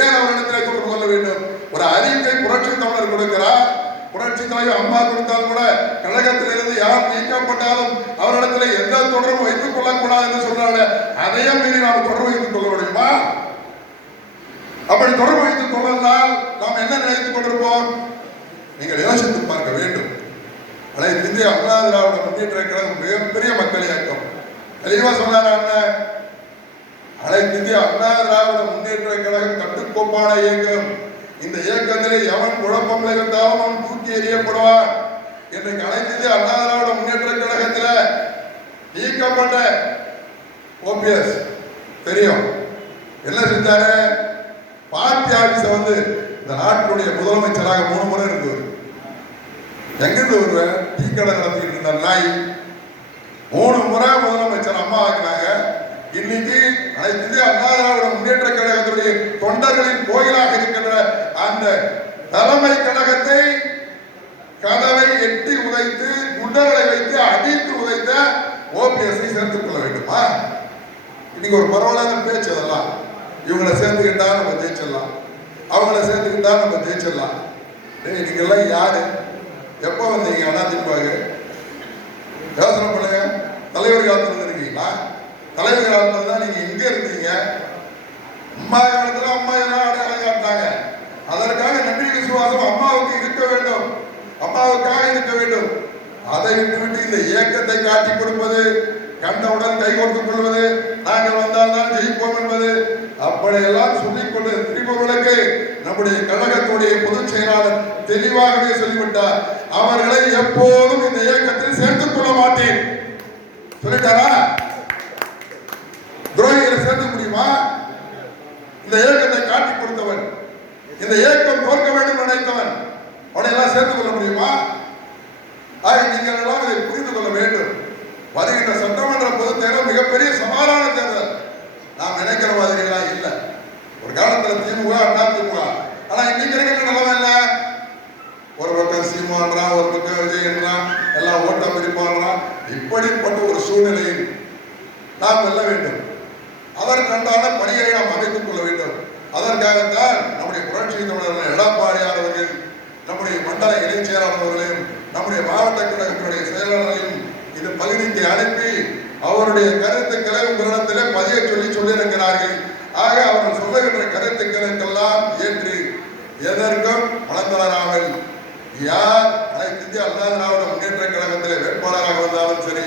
ஏன் அவரிடத்திலே தொடர்பு கொள்ள வேண்டும்? ஒரு அறிக்கை புரட்சி தமிழர் கொடுக்கிறார், புரட்சி தலைவர் அம்மா கொடுத்தால் கூட கழகத்திலிருந்து யார் நீக்கப்பட்டாலும் அவரிடத்தில் எந்த தொடர்பு வைத்துக் கொள்ளக்கூடாது என்று சொல்றாங்க. அதையும் மீறி நாம் தொடர்பு வைத்துக் கொள்ள முடியுமா? அப்படி தொடர்பு வைத்துக் கொள்ளலாம் நாம் என்ன நினைத்துக் கொண்டிருப்போம்? நீங்கள் யோசித்து பார்க்க வேண்டும். அனைத்து இந்திய அண்ணா திராவிட முன்னேற்ற கழகம் மிகப்பெரிய மக்கள் இயக்கம். தெளிவா சொன்னார் அண்ணன். அனைத்து இந்திய அண்ணா திராவிட முன்னேற்ற கழகம் கட்டுக்கோப்பான இயக்கம். இந்த இயக்கத்திலே எவன் குழப்பம் இருந்தாலும் அவன் தூக்கி எறியப்படுவான். இன்றைக்கு அனைத்து இந்திய அண்ணா திராவிட முன்னேற்ற கழகத்தில் நீக்கப்பட்ட OPS தெரியும் என்ன செஞ்சாரு? பார்ட்டி ஆபீஸ வந்து இந்த நாட்டுடைய முதலமைச்சராக 3 முறை இருந்தவர். எங்கிருந்து வருவேன்? டீ கடை நடத்திட்டு இருந்த நாய் 3 முறை முதலமைச்சர் அம்மா ஆகினாங்க. இன்னைக்கு அனைத்து இந்திய அண்ணா திராவிட முன்னேற்ற கழகத்துடைய தொண்டர்களின் கோயிலாக இருக்கின்ற அந்த தலைமை கழகத்தை கதவை எட்டி உதைத்து குண்டர்களை வைத்து அடித்து உதைத்த OPS-ஐ சேர்த்துக் கொள்ள வேண்டுமா? இன்னைக்கு ஒரு பரவலான பேச்சு. அதெல்லாம் இவங்களை சேர்த்துக்கிட்டா நம்ம ஜெயிச்சிடலாம், அவங்கள சேர்த்துக்கிட்டா நம்ம ஜெயிச்சிடலாம். நீங்கெல்லாம் யாரு? எப்போ வந்தீங்க அதிமுக? யோசனை பண்ணுங்க. தலைவர் காலத்துல இருக்கீங்களா? தலைவர் காலத்துல தான் நீங்க எங்க இருந்தீங்க? அம்மா காலத்துல அம்மா எல்லாம் அடையாளம் காட்டினாங்க. அதற்காக நன்றி விசுவாசம் அம்மாவுக்கு இருக்க வேண்டும், அம்மாவுக்காக இருக்க வேண்டும். அதை விட்டுவிட்டு இந்த இயக்கத்தை காட்டி கொடுப்பது, கண்டவுடன் கை கொடுத்துக் கொள்வது, நாங்கள் வந்தால் தான் ஜெயிப்போம் என்பது, அப்படியெல்லாம் சொல்லிக்கொண்டு திரிபுரர்களுக்கு நம்முடைய கழகத்துடைய பொதுச் செயலாளர் தெளிவாகவே சொல்லிவிட்டார். அவர்களை எப்போதும் இந்த இயக்கத்தில் சேர்த்துக் கொள்ள மாட்டேன் சொல்லிட்டாரா? துரோகிகளை சேர்த்துக்க முடியுமா? இந்த இயக்கத்தை காட்டி கொடுத்தவன், இந்த இயக்கம் தோற்க வேண்டும் நினைத்தவன், அவனை எல்லாம் சேர்த்துக் கொள்ள முடியுமா? ஆக நீங்கள் எல்லாம் இதை புரிந்து கொள்ள வேண்டும். வருகின்ற சட்டமன்ற பொதுத் தேர்தல் மிகப்பெரிய சவாலான தேர்தல். நாம் நினைக்கிற மாதிரிலாம் இல்லை. ஒரு காலத்துல திமுக அதிமுக, ஆனா இன்னைக்கு இருக்கிற நிலைமை என்ன? ஒரு பக்கம் சீமான்றான், ஒரு பக்கம் விஜய் என்றான், எல்லாம் ஓட்ட பிரிப்பான்றான். இப்படிப்பட்ட ஒரு சூழ்நிலையில் நாம் வெல்ல வேண்டும். அதற்கண்டான பணிகளை நாம் அமைத்துக் கொள்ள வேண்டும். அதற்காகத்தான் நம்முடைய புரட்சி தமிழர்கள் எடப்பாடியார் அவர்கள் நம்முடைய மண்டல இணைச் செயலாளர் அவர்களையும் நம்முடைய மாவட்ட கழகத்தினுடைய செயலாளர்களையும் இந்த பகுதிக்கு அனுப்பி அவருடைய கருத்துக்களை உங்களிடத்திலே பதிய சொல்லியிருக்கிறார்கள். ஆக அவர்கள் சொல்லுகின்ற கருத்துக்களுக்கெல்லாம் ஏற்று எதற்கும் மனந்தளராமல் யார் அனைத்து இந்திய அண்ணா திராவிட முன்னேற்ற கழகத்திலே வேட்பாளராக வந்தாலும் சரி,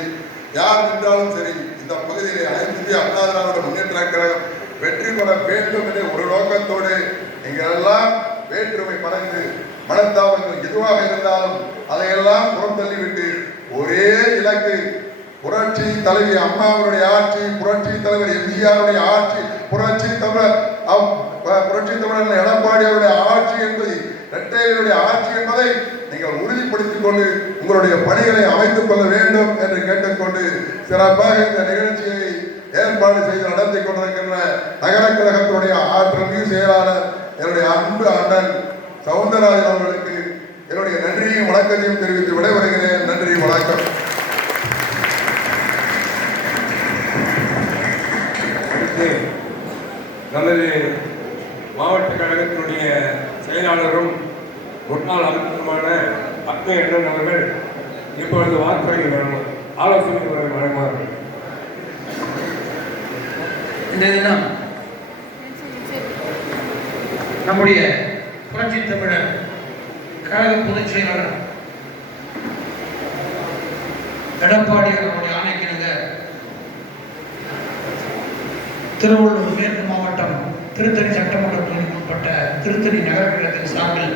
யார் நின்றாலும் சரி, இந்த பகுதியிலே அனைத்து இந்திய அண்ணா திராவிட முன்னேற்ற கழகம் வெற்றி பெற வேண்டும் என்ற ஒரு நோக்கத்தோடு நீங்கள் எல்லாம் வேற்றுமை மறந்து மனத்தாவங்கள் எதுவாக இருந்தாலும் அதையெல்லாம் புறம் தள்ளிவிட்டு ஒரே இலக்கு, புரட்சி தலைவி அம்மாவுடைய ஆட்சி, புரட்சி தலைவர் எம்ஜிஆருடைய ஆட்சி, புரட்சி தமிழர் எடப்பாடி அவருடைய ஆட்சி என்பது இரட்டையருடைய ஆட்சி என்பதை நீங்கள் உறுதிப்படுத்திக் கொண்டு உங்களுடைய பணிகளை அமைத்துக் கொள்ள வேண்டும் என்று கேட்டுக்கொண்டு சிறப்பாக இந்த நிகழ்ச்சியை ஏற்பாடு செய்து நடத்தி கொண்டிருக்கின்ற நகர கழகத்துடைய ஆற்றமிகு செயலாளர் என்னுடைய அன்பு அண்ணன் சவுந்தரராஜன் அவர்களுக்கு என்னுடைய நன்றியும் வணக்கத்தையும் தெரிவித்து விடைபெறுகிறேன். நன்றி, வணக்கம். நமது மாவட்ட கழகத்தினுடைய செயலாளரும் முன்னாள் அமைச்சருமான அண்ணன் அவர்கள் இப்பொழுது வாக்குரை ஆலோசனை வழங்குவார்கள். இந்த தினம் நம்முடைய புரட்சி தமிழர் கழக பொதுச் செயலாளர் எடப்பாடி அவருடைய ஆணைக்கிணங்க திருவள்ளூர் மேற்கு மாவட்டம் திருத்தணி சட்டமன்ற தொகுதிக்கு உட்பட்ட திருத்தணி நகர கழகத்தின் சார்பில்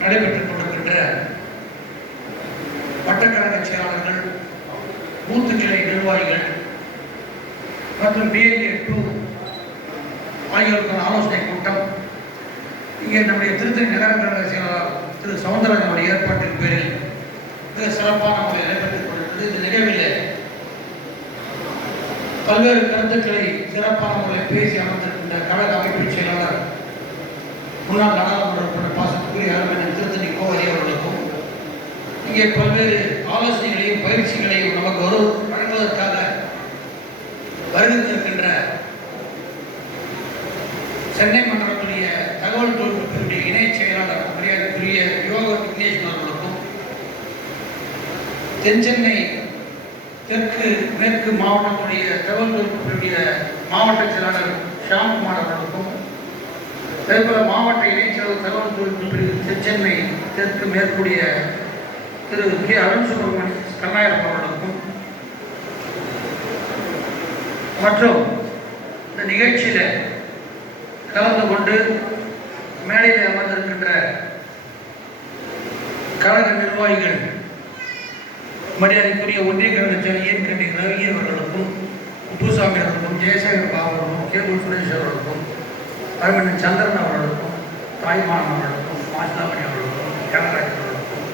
நடைபெற்றுக் கொண்டிருக்கின்ற வட்டக்கழக செயலாளர்கள், பூத்து கிளை நிர்வாகிகள் மற்றும் BLA 2 ஆகியோருக்கான ஆலோசனை கூட்டம் இங்கே நம்முடைய திருத்தணி நகர கழக செயலாளர் திரு சவுந்தரராஜனுடைய ஏற்பாட்டின் பேரில் மிக சிறப்பான முறையில் நடைபெற்றுக் கொண்டிருக்கிறது. இந்த நிகழ்வில் பல்வேறு கருத்துக்களை சிறப்பான முறையில் பேசி அமர்ந்திருக்கின்ற கழக அமைப்பு செயலாளர் முன்னாள் நாடாளுமன்ற உறுப்பினர் பாசத்துக்குரிய அருமையான திருத்தணி கோவரி அவர்களுக்கும் இங்கே பல்வேறு ஆலோசனைகளையும் பயிற்சிகளையும் நமக்கு வழங்குவதற்காக வருகின்ற சென்னை மண்டலத்துடைய தகவல் தொழில்நுட்பத்துடைய இணைச் செயலாளர் மரியாதைக்குரிய யோக விக்னேஷ் அவர்களுக்கும், தென்சென்னை தெற்கு மேற்கு மாவட்டத்துடைய தகவல் தொழில்நுட்பத்துடைய மாவட்ட செயலாளர் ஷாம்குமார் அவர்களுக்கும், அதேபோல மாவட்ட இணைச் செயலாளர் தகவல் தொழில்நுட்ப தென்சென்னை தெற்கு மேற்குடைய திரு K. அருண் சுப்பிரமணிய கண்ணாயிரம் அவர்களுக்கும், மற்றும் இந்த நிகழ்ச்சியில் கலந்து கொண்டு மேடையில் அமர்ந்திருக்கின்ற கழக நிர்வாகிகள், மரியாதைக்குரிய ஒன்றிய கழக செயலர் கண்டி ரவி அவர்களுக்கும், உப்புசாமி அவர்களுக்கும், ஜெயசேகர் பாபு அவர்களுக்கும், கேபுல் சுரேஷ் அவர்களுக்கும், அரவிந்தன் சந்திரன் அவர்களுக்கும், தாய்மான் அவர்களுக்கும், மாசிலாமணி அவர்களுக்கும், தியாகராஜ் அவர்களுக்கும்,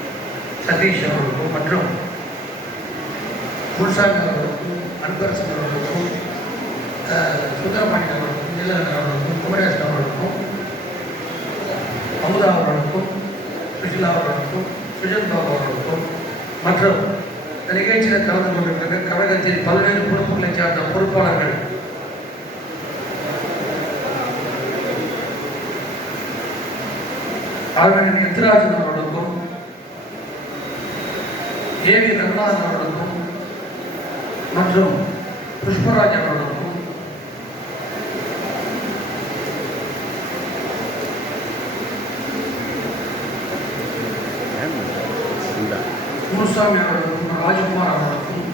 சதீஷ் அவர்களுக்கும் மற்றும் குல்சாமி அவர்களுக்கும், அன்பரசன் அவர்களுக்கும், சுந்தரபாணி அவர்களுக்கும், நீலகண்டன் அவர்களுக்கும், குமரேசன் அவர்களுக்கும், அமுதா அவர்களுக்கும், சுஷிலா அவர்களுக்கும், சுஜன் பாபு அவர்களுக்கும் மற்றும் இந்த நிகழ்ச்சியில் கலந்து கொண்டிருக்கிற கழகத்தின் பல்வேறு பொறுப்புகளை சார்ந்த பொறுப்பாளர்கள், ஆழ்வன் எத்ராஜன் அவர்களுக்கும், ஏவி ரங்கநாதன் அவர்களுக்கும் மற்றும் புஷ்பராஜ் அவர்களுக்கும், முனுசாமி அவர்களுக்கும், ராஜ்குமார் அவர்களுக்கும்,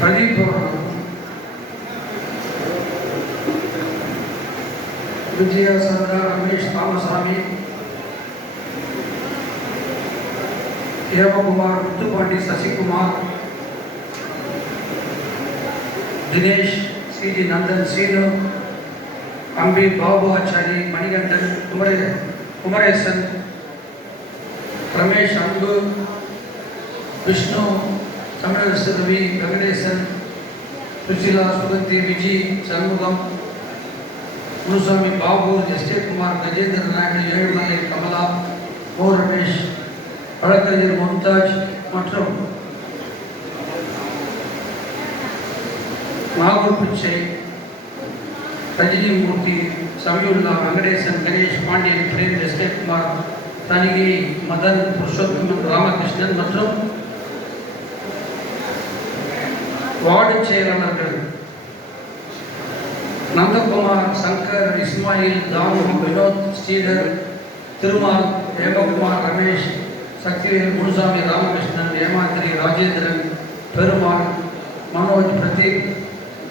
பிரதீப் அவர்களுக்கும், விஜயா சந்திரா, ரமேஷ் ராமசாமி, ஹேமகுமார், முத்துப்பாண்டி, சசிகுமார், தினேஷ், சிடி நந்தன், சீனு, அம்பி, பாபு ஆச்சாரி, மணிகண்டன், குமரேசன், ரமேஷ், அன்பு, விஷ்ணு, தமிழரசு, ரவி, வெங்கடேசன், சுசிலா, சுகந்தி, விஜி, சண்முகம், முனுசாமி, பாபு, எஸ்டே குமார், கஜேந்திர நாயுடு, ஏழுமலை, கமலா, ஓ ரமேஷ், வழக்கறிஞர் மும்தாஜ் மற்றும் நாகூர் பிச்சை, ரஜினி மூர்த்தி, சமியுல்லா, வெங்கடேசன், கணேஷ், பாண்டியன், பிரேம், எஸ்டே குமார், தனிகை, மதன், புருஷோத்தமன், ராமகிருஷ்ணன் மற்றும் வார்டு செயலாளர்கள் நந்தகுமார், சங்கர், இஸ்மாயில், தாமு, வினோத், ஸ்ரீதர், திருமால், ஹேமகுமார், ரமேஷ், சக்திவேல், முனுசாமி, ராமகிருஷ்ணன், ஏமாத்திரி, ராஜேந்திரன், பெருமாள், மனோஜ், பிரதீப்,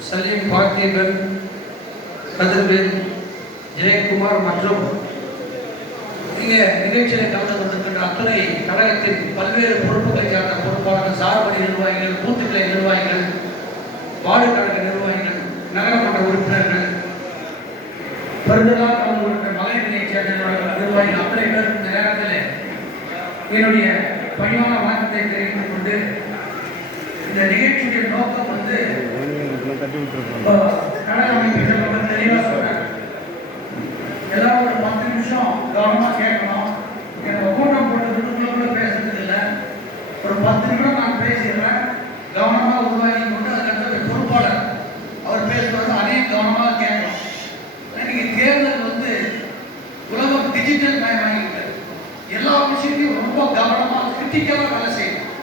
சலீம், பார்த்திபன், கதிர்வேல், ஜெயக்குமார் மற்றும் இங்கே நிகழ்ச்சியில் கலந்து கொண்டிருக்கின்ற அத்துணை கழகத்தின் பல்வேறு பொறுப்புகளை சார்ந்த பொறுப்பாளர்கள், சார்பணி நிர்வாகிகள், பூத்துக்கிளை நிர்வாகிகள், வார்டு கழக நிர்வாகிகள், நகரமன்ற உறுப்பினர்கள், பெருந்தலாக கலந்து கொண்ட மகளிர் நிலையை நிர்வாகிகள் அத்தனை பேர் இந்த நேரத்தில் என்னுடைய பணிவான வணக்கத்தை தெரிவித்துக் கொண்டு இந்த நிகழ்ச்சியுடைய நோக்கம் கழக அமைப்பில் தெளிவாக சொன்னாங்க. ஏதாவது ஒரு 10 நிமிஷம் கவனமாக கேட்கணும். எனக்கு கூட்டம் போட்டதுக்குள்ள பேசுறது இல்லை. ஒரு 10 நிமிடம் நான் பேசிடுறேன். கவனமாக உருவாக்கி கொண்டு அதுக்கடுத்த பொறுப்பாளர் அவர் பேசுவது அதையும் கவனமாக கேட்கணும். இன்னைக்கு தேர்தல் உலகம் டிஜிட்டல் மயமாகிட்டு எல்லா விஷயத்தையும் ரொம்ப கவனமாக கிரிட்டிக்கலாக வேலை செய்யணும்.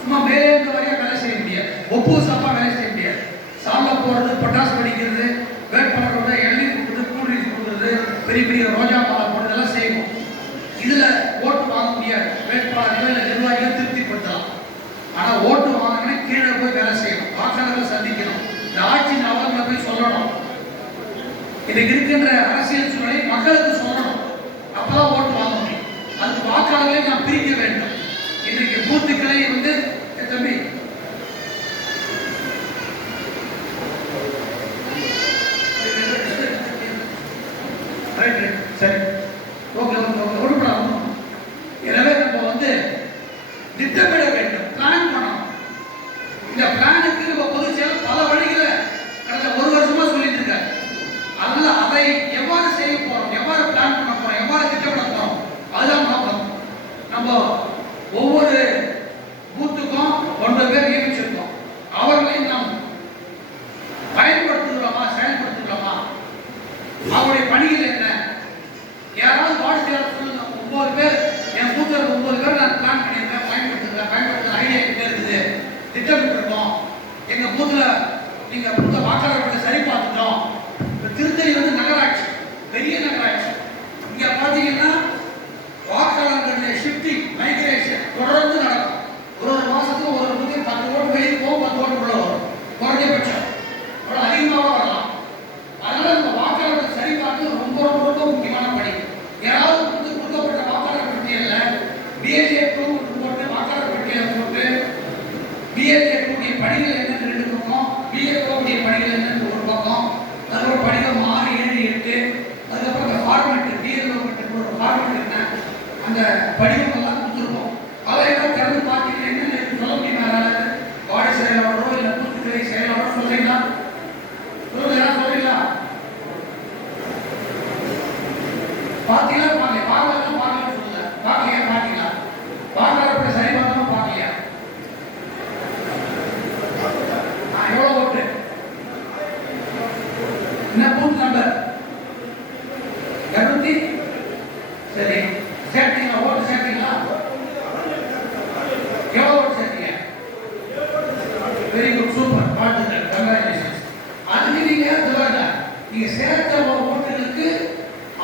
சும்மா மேலே இருந்த வரையும் வேலை செய்ய முடியாது. ஒப்பு சாப்பாக வேலை செய்ய முடியாது. சாலை போடுறது, பட்டாசு படிக்கிறது, வேட்பாளரோட எண்ணெய் கொடுக்குறது, கூல்ட்ரிங்க்ஸ் கொடுக்குறது, பெரிய பெரிய ரோஜா மாலை போடுறதெல்லாம் செய்வோம். இதில் ஓட்டு வாங்க முடியாது. வேட்பாளர்கள் இல்லை நிர்வாகிகள் திருப்திப்படுத்தலாம். ஆனால் ஓட்டு வாங்கினா கீழே போய் வேலை செய்யணும். வாக்காளர்களை சந்திக்கணும். இந்த ஆட்சியின் அவர்களை போய் சொல்லணும். இன்னைக்கு இருக்கின்ற அரசியல் சூழலை மக்களுக்கு சொல்லணும். அப்பதான் ஓட்டு வாங்க முடியும். அதுக்கு வாக்காளர்களை நாம் பிரிக்க வேண்டும். இன்றைக்கு பூத்துக்களை தம்பி சரி உருப்படாம. எனவே நம்ம திட்டமிட வேண்டும், பிளான் பண்ணணும். இந்த பிளானுக்கு நம்ம பொதுச் செயலர் பல வழிகளை கடந்த 1 வருஷமா சொல்லிட்டு இருக்காரு. அதில் அதை எவ்வாறு செய்ய போறோம், எவ்வாறு பிளான் பண்ண போறோம், எவ்வாறு திட்டமிட போறோம், அதுதான் நோக்கம். நம்ம ஒவ்வொரு பூத்துக்கும் 9 பேர் நியமிச்சிருக்கோம். அவர்களை நாம் பயன்படுத்துகிறோமா, செயல்படுத்துகிறோமா, அவருடைய பணிகள் என்ன? யாராவது வார்டு செயலர் சொல்லுங்க. 9 பேர் என் பூத்துல 9 பேர் நான் பிளான் பண்ணியிருக்கேன், பயன்படுத்துகிற ஐடியா கிட்ட இருக்குது, திட்டமிட்டிருக்கோம். எங்க பூத்துல நீங்க பூத்த வாக்காளர்களை சரி பார்த்துட்டோம். திருத்தணி நகராட்சி, பெரிய நகராட்சி. இங்க பாத்தீங்கன்னா வாக்காளர்களுடைய ஷிஃப்டிங், மைக்ரேஷன் தொடர்ந்து நடக்கும். ஒரு மாசத்துக்கு ஒரு 10 ஓட்டு வெளியே போகும், 10 ஓட்டு உள்ள வரும் குறைஞ்சபட்சம். நீங்க சேர்த்த ஓட்டுகளுக்கு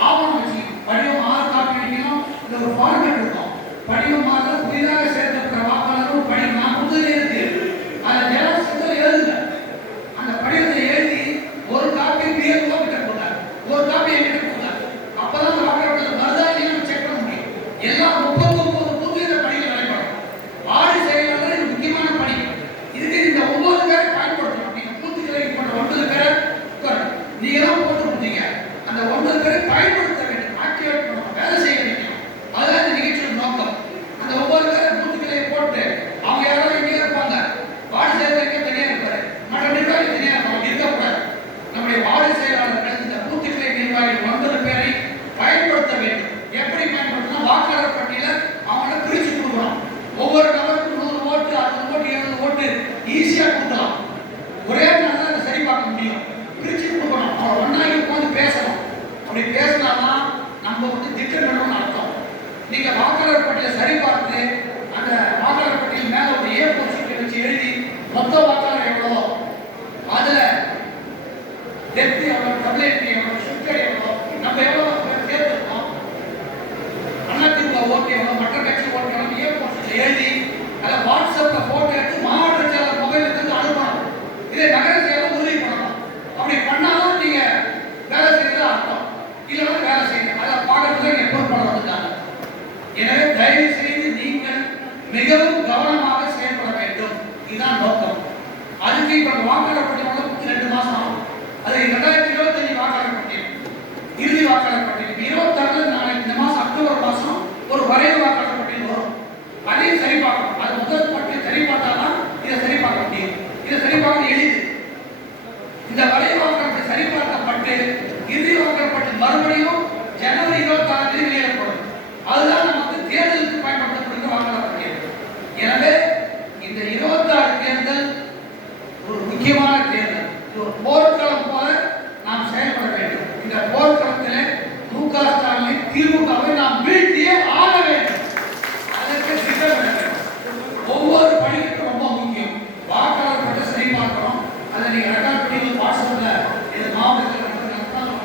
ஆவணம் வச்சுக்கணும். படிவம் 6 காப்பி வைக்கணும். இந்த ஒரு ஃபார்மேட் இருக்கும். படிவம் 6 புதிதாக சேர்த்த வாக்காளர் ஒரு படிவம் நான் முதல்ல இருக்கு அதை ஜெராக்ஸ் எடுத்து எழுதுங்க. அந்த படிவத்தை எழுதி ஒரு காப்பி பிஎல்ஓ கிட்ட கொடுங்க, ஒரு காப்பி என்கிட்ட கொடுங்க. அப்பதான் வாக்காளர்கள் வருதா இல்லைன்னு செக் பண்ண முடியும். எல்லா 39 பூஜ்ஜிய பணிகள் நடைபெறும். வார்டு செயலாளர் இது முக்கியமான பணி. இதுக்கு இந்த 9 பேரை பயன்படுத்தணும். நீங்க பூத்துக்களை போன்ற 9 பேரை நீங்க தான் போட்டு கொடுத்தீங்க. அந்த 9 பேரை பயன்படுத்த வேண்டும், ஆக்டிவேட் பண்ணணும், வேலை செய்ய வேண்டும். அதுதான் இந்த நிகழ்ச்சியின் நோக்கம். அந்த 9 பேரை பூத்துக்களை போட்டு அவங்க யாராவது எங்கே இருப்பாங்க, வார்டு செயலாளர் தனியாக இருப்பாரு, மற்ற நிர்வாகி தனியாக இருப்பாங்க, இருக்கக்கூடாது. நம்முடைய வார்டு செயலாளர்கள் இந்த பூத்துக்களை நிர்வாகிகள் 9 பேரை பயன்படுத்த வேண்டும். எப்படி பயன்படுத்தணும்? வாக்காளர் பட்டியல அவங்கள பிரிச்சு கொடுக்கணும். ஒவ்வொரு நபருக்கும் 100 ஓட்டு, 60 ஓட்டு, 70 ஓட்டு ஈஸியா கொடுக்கலாம். ஒரே நாள் அதை சரி பார்க்க முடியும். பிரிச்சு கொடுக்கணும். அவங்க ஒன்னாகி உட்காந்து பேசணும். அப்படி பேசினாதான் நம்ம திட்டமிடணும்னு அர்த்தம். நீங்க வாக்காளர் பட்டியலை சரி பார்த்து அந்த வாக்காளர் பட்டியல் மேல ஒரு A4 சீட்டை வச்சு எழுதி மொத்த வாக்காளர் எவ்வளோ, அதுல டெப்த் எவ்வளோ, டபிள்யூடி எவ்வளோ, ஷிஃப்ட் எவ்வளோ, நம்ம எவ்வளோ தேர்ந்தெடுத்தோம், அதிமுக ஓட்டு எவ்வளோ, மற்ற கட்சி ஓட்டு எவ்வளோ A4 சீட்டை எழுதி அதை வாட்ஸ்அப்ல போட்டோ எடுத்து மாவட்ட செயலாளர் மொபைலுக்கு அனுப்பணும். இதை நகர செயலர் உறுதி பண்ணணும். அப்படி பண்ணாலும் நீங்க வேலை செய்யறது அர்த்தம். இல்லைன்னா வேலை செய்யணும். அதை பார்க்கறதுக்கு நீங்க பொறுப்பாளர் வந்துட்டாங்க. எனவே தயவு செய்து நீங்கள் மிகவும் கவனமாக செயல்பட வேண்டும். இதுதான் நோக்கம். அதுக்கு இப்ப வாக்காளர் பட்டியல் 2 மாசம் ஆகும். அது 2025 வாக்காளர் பட்டியல், இறுதி வாக்காளர் பட்டியல். 26 நாளைக்கு இந்த மாசம் அக்டோபர் மாசம் ஒரு வரைவு வாக்காளர் பட்டியல் வரும். அதையும் சரி பார்க்கணும். அது முதல் பட்டியல் சரி பார்த்தாதான் இதை சரி பார்க்க முடியும். இதை சரி பார்க்க எளிது. இந்த வரைவு வாக்காளர் சரி பார்க்கப்பட்டு இறுதி வாக்காளர் பட்டியல் மறுபடியும் ஜனவரி 26 வெளியிடப்படும். அதுதான் நமக்கு தேர்தலுக்கு பயன்படுத்தப்படுகிற வாக்காளர் பட்டியல். எனவே இந்த 26 தேர்தல் ஒரு முக்கியமான தேர்தல். இது ஒரு போர்க்களம் போல நாம் செயல்பட வேண்டும். இந்த போர்க்களத்தில் முக ஸ்டாலின் திமுகவை நாம் வீழ்த்தியே ஆக வேண்டும். அதற்கு திட்டமிட வேண்டும். ஒவ்வொரு பணிக்கும் ரொம்ப முக்கியம். வாக்காளர் பட்டியல் சரி பார்க்கணும். அதை நீங்க ரெக்கார்ட் பண்ணி வாட்ஸ்அப்ல இது மாவட்டத்தில்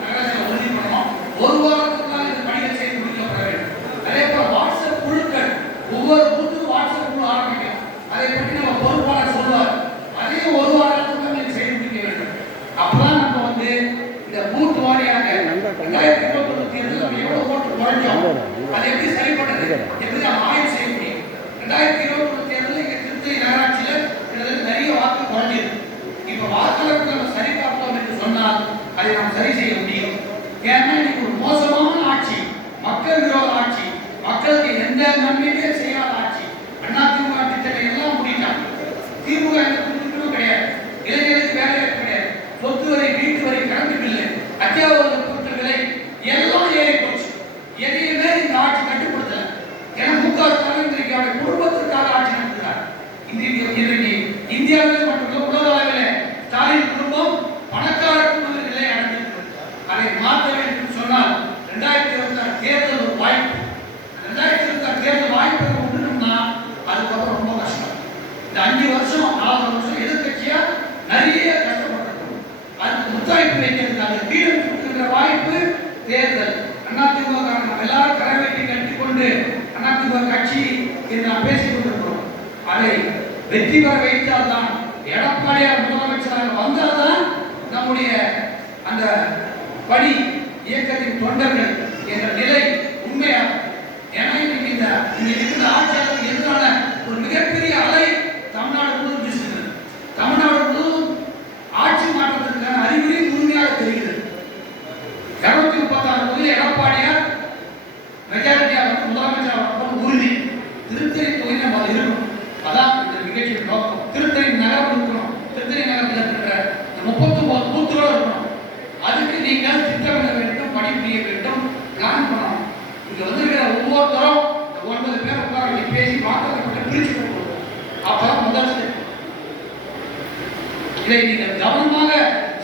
நகரத்தில் உறுதி பண்ணணும். ஒரு வாரத்துக்குள்ள இந்த பணிகள் செய்து முடிக்கப்பட வேண்டும். அதே போல வாட்ஸ்அப் குழுக்கள் ஒவ்வொரு பூத்துக்கும் வாட்ஸ்அப் குழு ஆரம்பிக்கும். அதை பற்றி நம்ம பொறுப்பாளர் சொல்லுவார். அதையும் ஒரு வாரத்துக்குள்ள நீங்க செய்து முடிக்க வேண்டும். அப்பதான் நம்ம இந்த பூத் வாரியாக 2021 தேர்தலில் நம்ம எவ்வளவு ஓட்டு குறைஞ்சோம், அதை எப்படி சரி பண்றது, எப்படி நாம் ஆய்வு செய்ய முடியும். 2021 தேர்தலில் இங்க திருத்தணி நகராட்சியில் நிறைய வாக்கு குறைஞ்சது. இப்ப வாக்காளர்கள் நம்ம சரி பார்த்தோம் என்று சொன்னால் அதை நாம் சரி செய்ய முடியும். ஏன்னா இன்னைக்கு ஒரு மோசமான ஆட்சி, மக்கள் விரோத ஆட்சி, மக்களுக்கு எந்த நன்மையுமே செய்யாத ஆட்சி. அதிமுக திட்டத்தை எல்லாம் முடிட்டாங்க. திமுக எந்த திட்டமும் கிடையாது. இளைஞர்களுக்கு வேலை கிடையாது. சொத்து வரி, வீட்டு வரி, கரண்ட் பில்லு, அத்தியாவசிய பொருட்கள் விலை எல்லாம் ஏறி போச்சு. எதையுமே இந்த ஆட்சி கட்டுப்படுத்தல. ஏன்னா முக ஸ்டாலின் இன்றைக்கு அவருடைய குடும்பத்திற்காக ஆட்சி நடத்துகிறார். இன்றைக்கு இந்தியாவில் மற்றும் உலக அளவில் ஸ்டாலின் குடும்பம் பணக்கார குடும்ப நிலை அடைந்திருக்கிறது. அதை மாற்ற வேண்டும் என்று சொன்னால் 2026 தேர்தல் ஒரு வாய்ப்பு. 2026 தேர்தல் வாய்ப்பை விட்டுட்டோம்னா அதுக்கப்புறம் ரொம்ப கஷ்டம். இந்த 5 வருஷம் 4 வருஷம் எதிர்கட்சியா நிறைய கஷ்டப்பட்டிருக்கோம். அதுக்கு முத்தாய்ப்பு வைக்கிறதுக்காக வீடு கொடுக்கின்ற வாய்ப்பு தேர்தல். அதிமுக நம்ம எல்லாரும் கரவேட்டி கட்டிக்கொண்டு அதிமுக கட்சி என்று நாம் பேசிக் கொண்டிருக்கிறோம். அதை வெற்றி பெற வைத்தால்தான், எடப்பாடியார் முதலமைச்சராக வந்தால்தான் நம்முடைய அந்த பணி இயக்கத்தின் தொண்டர்கள் என்ற நிலை உண்மையாக. ஏன்னா இன்னைக்கு இந்த இருக்கிற ஆட்சியாளருக்கு எதிரான ஒரு மிகப்பெரிய அலை தமிழ்நாடு முழுவதும் வீசுகிறது. தமிழ்நாடு முழுவதும் ஆட்சி மாற்றத்திற்கான அறிகுறி முழுமையாக தெரிகிறது. 236 தொகுதியில் எடப்பாடியார் மெஜாரிட்டியாக முதலமைச்சர் உறுதி. திருத்தணி தொகுதி நம்ம இருக்கணும். அதான் இந்த நிகழ்ச்சியின் நோக்கம். திருத்தணி நகரம் இருக்கணும். திருத்தணி நகரத்தில் இருக்கிற 39 பூத்துகளோடு இருக்கணும். அதுக்கு நீங்கள் திட்டமிட வேண்டும், பணி புரிய வேண்டும், பிளான் பண்ணணும். இங்க வந்திருக்கிற ஒவ்வொருத்தரும் 9 பேர் உட்கார பேசி வாக்களிக்கப்பட்டு பிரிச்சு கொடுக்கணும். அப்பதான் முதல் ஸ்டெப். இதை நீங்கள் கவனமாக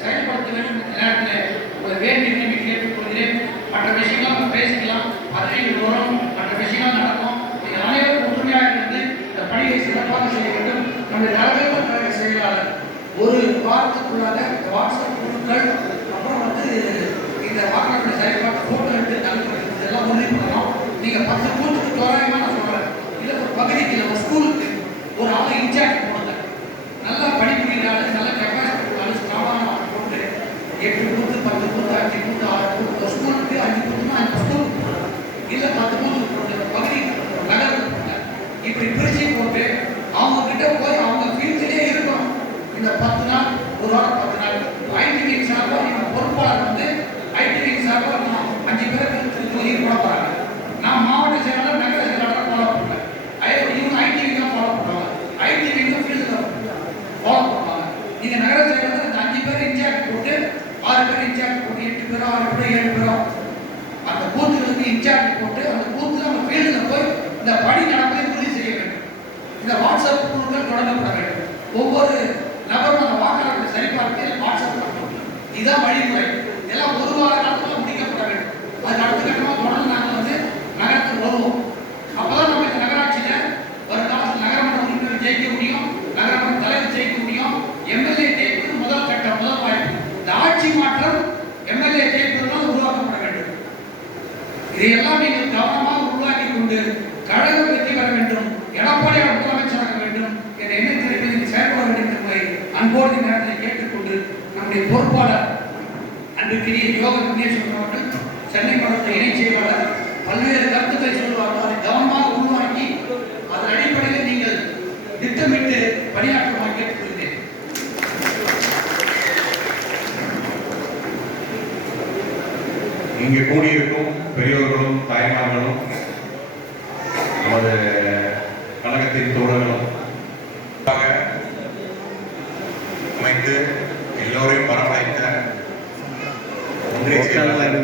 செயல்படுத்த வேண்டும். இந்த நேரத்தில் உங்களை வேண்டி விரும்பி கேட்டுக்கொள்கிறேன். மற்ற விஷயங்கள் நம்ம பேசிக்கலாம், பத்திரிகைகள் வரும், மற்ற விஷயங்கள் நடக்கும். நீங்கள் அனைவரும் ஒற்றுமையாக இருந்து இந்த பணியை சிறப்பாக செய்ய வேண்டும். நம்முடைய தலைவர் கழக செயலாளர் ஒரு வாரத்துக்குள்ளாக வாட்ஸ்அப் குழுக்கள், அப்புறம் வந்து இந்த வாக்காளருடைய செயல்பாட்டு போட்டோ எடுத்து அனுப்புறது இதெல்லாம் உறுதி பண்ணணும். நீங்க 10 பூத்துக்கு தோராயமா நான் சொல்றேன், இல்ல ஒரு பகுதிக்கு இல்லை ஒரு ஸ்கூலுக்கு ஒரு ஆளை இன்சார்ஜ் போடுங்க. நல்லா படிப்புகிறாரு, நல்ல கெப்பாசிட்டி உள்ளாரு, ஸ்ட்ராங்கான போட்டு 8 பூத்து 10 பூத்து 5 பூத்து 6 பூத்து ஒரு ஸ்கூலுக்கு 5 பூத்துனா 5 ஸ்கூலுக்கு போடுங்க, இல்லை 10 பூத்துக்கு போடுங்க, பகுதி நகருக்கு போடுங்க. இப்படி பிரிச்சு போட்டு அவங்க கிட்ட போய் அவங்க ஃபீல்ட்லேயே இருக்கணும். இந்த 10 நாள் ஒரு வாரம் 10 நாள் ஐடி விங் சார்பாக நீங்கள் பொறுப்பாளர் வந்து ஐடி விங் சார்பாக நான் 5 பேரை தொகுதியில் போட போகிறாங்க. நான் மாவட்ட செயலாளர் நகர செயலாளர் ஃபாலோ பண்ணுறேன். இவங்க ஐடி விங் தான் ஃபாலோ பண்ணுவாங்க, ஐடி விங் ஃபீல்டில் ஃபாலோ பண்ணுவாங்க. நீங்கள் நகர செயலாளர் இந்த 5 பேர் இன்சார்ஜ் போட்டு 6 பேர் இன்சார்ஜ் போட்டு 8 பேரோ 6 பேரோ 7 பேரோ அந்த பூத்துகளுக்கு இன்சார்ஜ் போட்டு அந்த பூத்தில் அந்த ஃபீல்டில் போய் இந்த பணி நடப்பதை உறுதி செய்ய வேண்டும். இந்த வாட்ஸ்அப் குழுக்கள் தொடங்கப்பட வேண்டும். ஒவ்வொரு நபரும் அந்த வாக்காளர்களை சரிபார்த்து வாட்ஸ்அப் பண்ணணும். இதுதான் வழிமுறை. இதெல்லாம் ஒரு வார காலத்தில் முடிக்கப்பட வேண்டும். அது அடுத்த கட்டமாக தொடர்ந்து நாங்கள் வந்து நகரத்துக்கு வருவோம். அப்போதான் நம்ம இந்த நகராட்சியில் வருங்காலத்தில் நகரமன்ற உறுப்பினர் ஜெயிக்க முடியும், நகரமன்ற தலைவர் ஜெயிக்க முடியும், எம்எல்ஏ ஜெயிப்பது முதல் கட்டம், முதல் வாய்ப்பு. இந்த ஆட்சி மாற்றம் எம்எல்ஏ ஜெயிப்பதுதான் உருவாக்கப்பட வேண்டும். இதையெல்லாம் நீங்கள் கவனமாக உருவாக்கி கொண்டு கழகம் வெற்றி பெற வேண்டும், எடப்பாடியார் முதலமைச்சராக வேண்டும் என்ற எண்ணத்தில் நீங்கள் செயல்பட வேண்டும் என்பதை அன்போடு நேரத்தில் கேட்டுக்கொண்டு நம்முடைய பொறுப்பாளர் அன்புக்குரிய யோக விக்னேஸ்வரன் அவர்கள் சென்னை மாவட்ட இணைச் செயலாளர் பல்வேறு கருத்துக்களை சொல்வார்கள். அதை கவனமாக உருவாக்கி அதன் அடிப்படையில் நீங்கள் திட்டமிட்டு பணியாற்றுமாறு கேட்டுக்கொள்கிறேன். இங்கு கூடியிருக்கும் பெரியோர்களும் தாய்மார்களும் நமது கழகத்தின் தோழர்களும் அமைந்து எல்லோரையும் வரவழைத்த ஒன்றிய செயலாளர்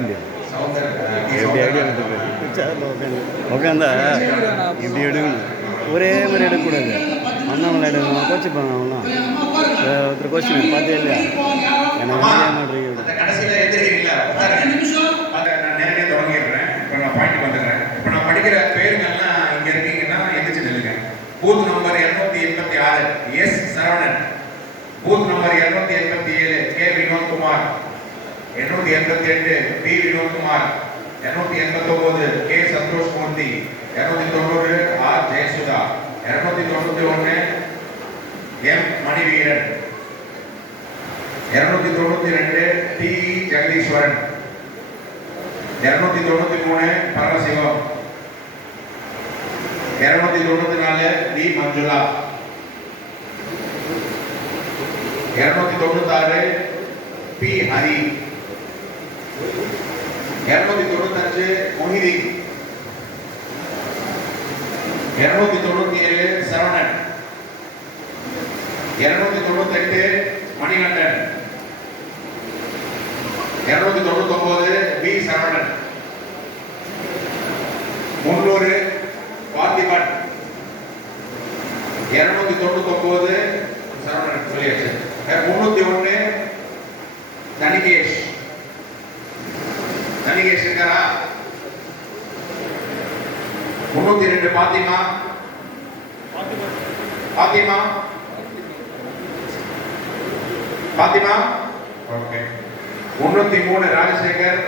உட்காந்தா இப்படி எடுக்கணும், ஒரே மாதிரி எடுக்கக்கூடாது. அண்ணாமலை எடுக்கணும், கோச்சிப்பாங்க அவங்களாம். ஒருத்தர் கோச்சிங்க பார்த்தே இல்லையா? எனக்கு மாட்டேங்குது. கடைசியில் எந்திரிக்கிறீங்களா? நான் நேரடியாக தொடங்கிடுறேன். இப்போ நான் பாயிண்ட் வந்துடுறேன். இப்போ நான் படிக்கிற பேருங்கள்லாம் இங்கே இருக்கீங்கன்னா எந்திரிச்சு நில்லுங்க. Booth number 286 S Saravanan, booth number 287 K Vinothkumar, 288 P Vinothkumar, 289 K Santhosh Moorthy, 290 R Jayasudha, 291 M Maniveeran, 292 T Jagadeeswaran, 293 Paramasivam, 294 T Manjula, 296 P Hari, 295 Mohideen, 297 Saravanan, 298 Manikandan, 299 P Saravanan, 300 Parthiban, 299 Saravanan சொல்லியாச்சு. 301 தனிகேஷ், தனிகேஷ் இருக்காரா? 302 Fathima, Fathima Fathima okay. 303 Rajasekar,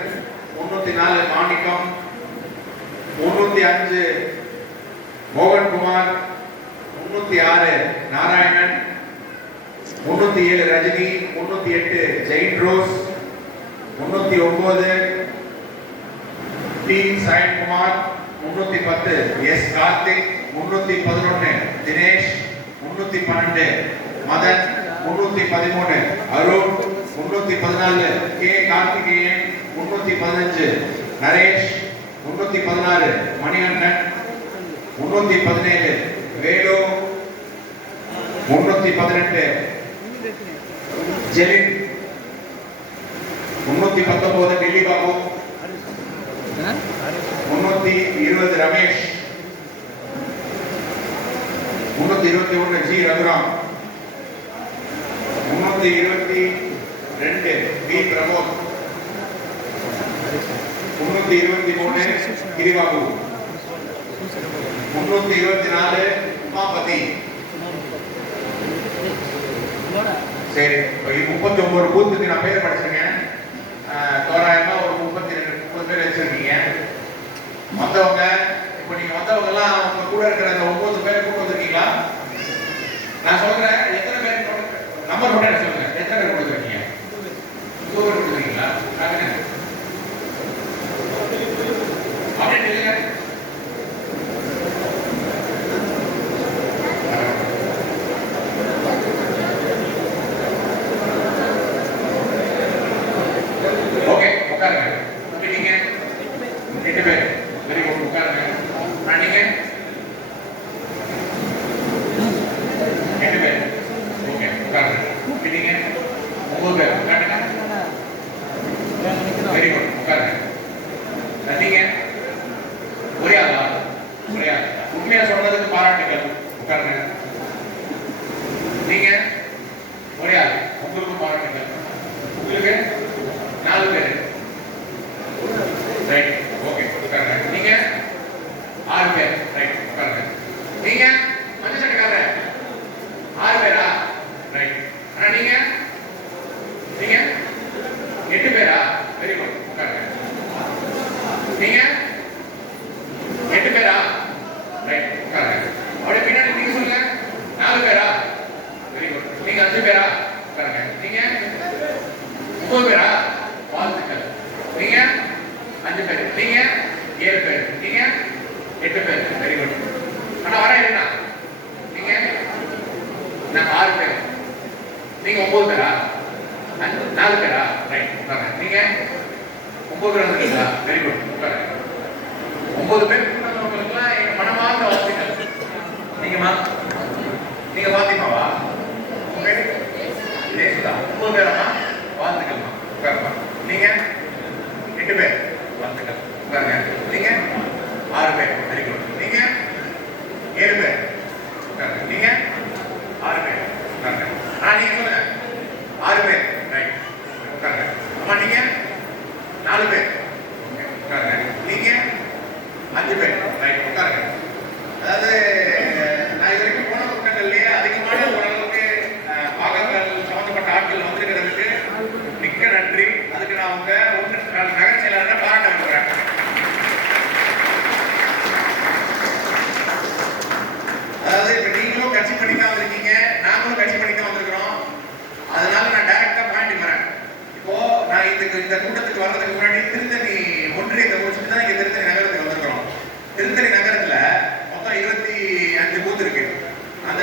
304 Manickam, 305 Mohankumar, 306 Narayanan, 307 Rajini, 308 Jain rose, 309 T Sayankumar, 310 S Karthik, 311 Dinesh, 312 Madhan, 313 Arun, 314 K Karthikeyan, 315 Naresh, 316 Manikandan, 317 Velu, 318 Jelin, 319 Dilli Babu, 320 Ramesh, 321 G Raghuram, 322 P Pramod, 323 Giribabu, 324 Umapathi, சரி, இப்போ 39 பூத்துக்கு நான் பேர் படிச்சிருக்கேன். தோராயமா ஒரு 32-30 பேர் வச்சிருக்கீங்க. வந்தவங்க இப்போ நீங்க வந்தவங்க எல்லாம் உங்க கூட இருக்கிற அந்த 9 பேரை கூட்டு வந்திருக்கீங்களா? நான் சொல்றேன், எத்தனை பேர் நம்பர் மட்டும் எனக்கு சொல்லுங்க. எத்தனை பேர் கொடுத்துருக்கீங்க? 9 பேர் கொடுத்துருக்கீங்களா? அப்படியே இல்லைங்க. ஓகே, உட்காருங்க. நீங்க 8 பேர். வெரி குட், உட்காருங்க. நீங்க 8 பேர். ஓகே, உட்காருங்க. நீங்க 9 பேர். உட்காருங்க. வெரி குட், உட்காருங்க. நீங்க ஒரே ஆளா? ஒரே ஆள். உண்மையா சொன்னதுக்கு பாராட்டுகள். உட்காருங்க. நீங்க ஒரே ஆள். உங்களுக்கு பாராட்டுகள். உங்களுக்கு 4 பேர். ரைட், ஓகே, உட்காருங்க. நீங்க 6 பேர். ரைட், உட்காருங்க. நீங்க மஞ்சள் சட்டைக்காரர் 6 பேரா? ரைட். ஆனா நீங்க 8 பேரா? வெரி குட், உட்காருங்க. நீங்க 8 பேரா? ரைட், உட்காருங்க. அப்படியே பின்னாடி நீங்க சொல்லுங்க. 4 பேரா? Very good. நீங்க 5 பேரா? உட்காருங்க. நீங்க 9 பேரா? வாழ்த்துக்கள். நீங்க 5 பேர். நீங்க 7 பேர். நீங்க 8 பேர். Very good. ஆனா வர என்ன? நீங்க நான் 6 பேர். நீங்க 9 பேரா? 4 பேரா? ரைட், உட்காருங்க. நீங்க 9 பேர் வந்திருக்கீங்களா? வெரி குட், உட்காருங்க. 9 பேர் கூட்டவங்களுக்குலாம் எங்க மனமார்ந்த வாழ்த்துக்கள். நீங்க பாத்திமாவா? உங்க பேரு ஜெயசுதா. 9 பேரா? வாழ்த்துக்கள்மா. உட்காருமா. நீங்க 8 பேர். வாழ்த்துக்கள். உட்காருங்க. நீங்க 6 பேர். Very good. நீங்க 7 பேர். உட்காருங்க. நீங்க 6 பேர். உட்காருங்க. நீங்க சொல்லுங்க. 6 பேர். ரைட், உட்காருங்க. அம்மா நீங்க 4 பேர். உட்காருங்க. நீங்க 5 பேர். ரைட், உட்காருங்க. அதாவது நான் இது வரைக்கும் போன கூட்டங்கள்லயே அதிகமான ஓரளவுக்கு பாகங்கள் சம்பந்தப்பட்ட ஆட்கள் வந்திருக்கிறதுக்கு மிக்க நன்றி. அதுக்கு நான் உங்க நகர செயலாளரை பாராட்ட விரும்புகிறேன். அதாவது இப்ப நீங்களும் கட்சி பண்ணி தான் வந்திருக்கீங்க, நாங்களும் கட்சி பண்ணி தான் வந்திருக்கிறோம். அதனால நான் டைரக்டா பாயிண்ட் வரேன். இப்போ நான் இந்த கூட்டத்துக்கு வர்றதுக்கு முன்னாடி திருத்தணி ஒன்றியத்தை முடிச்சுட்டு தான் இங்க திருத்தணி நகரத்துக்கு வந்திருக்கிறோம். திருத்தணி நகரத்துல மொத்தம் 25 பூத் இருக்கு. அந்த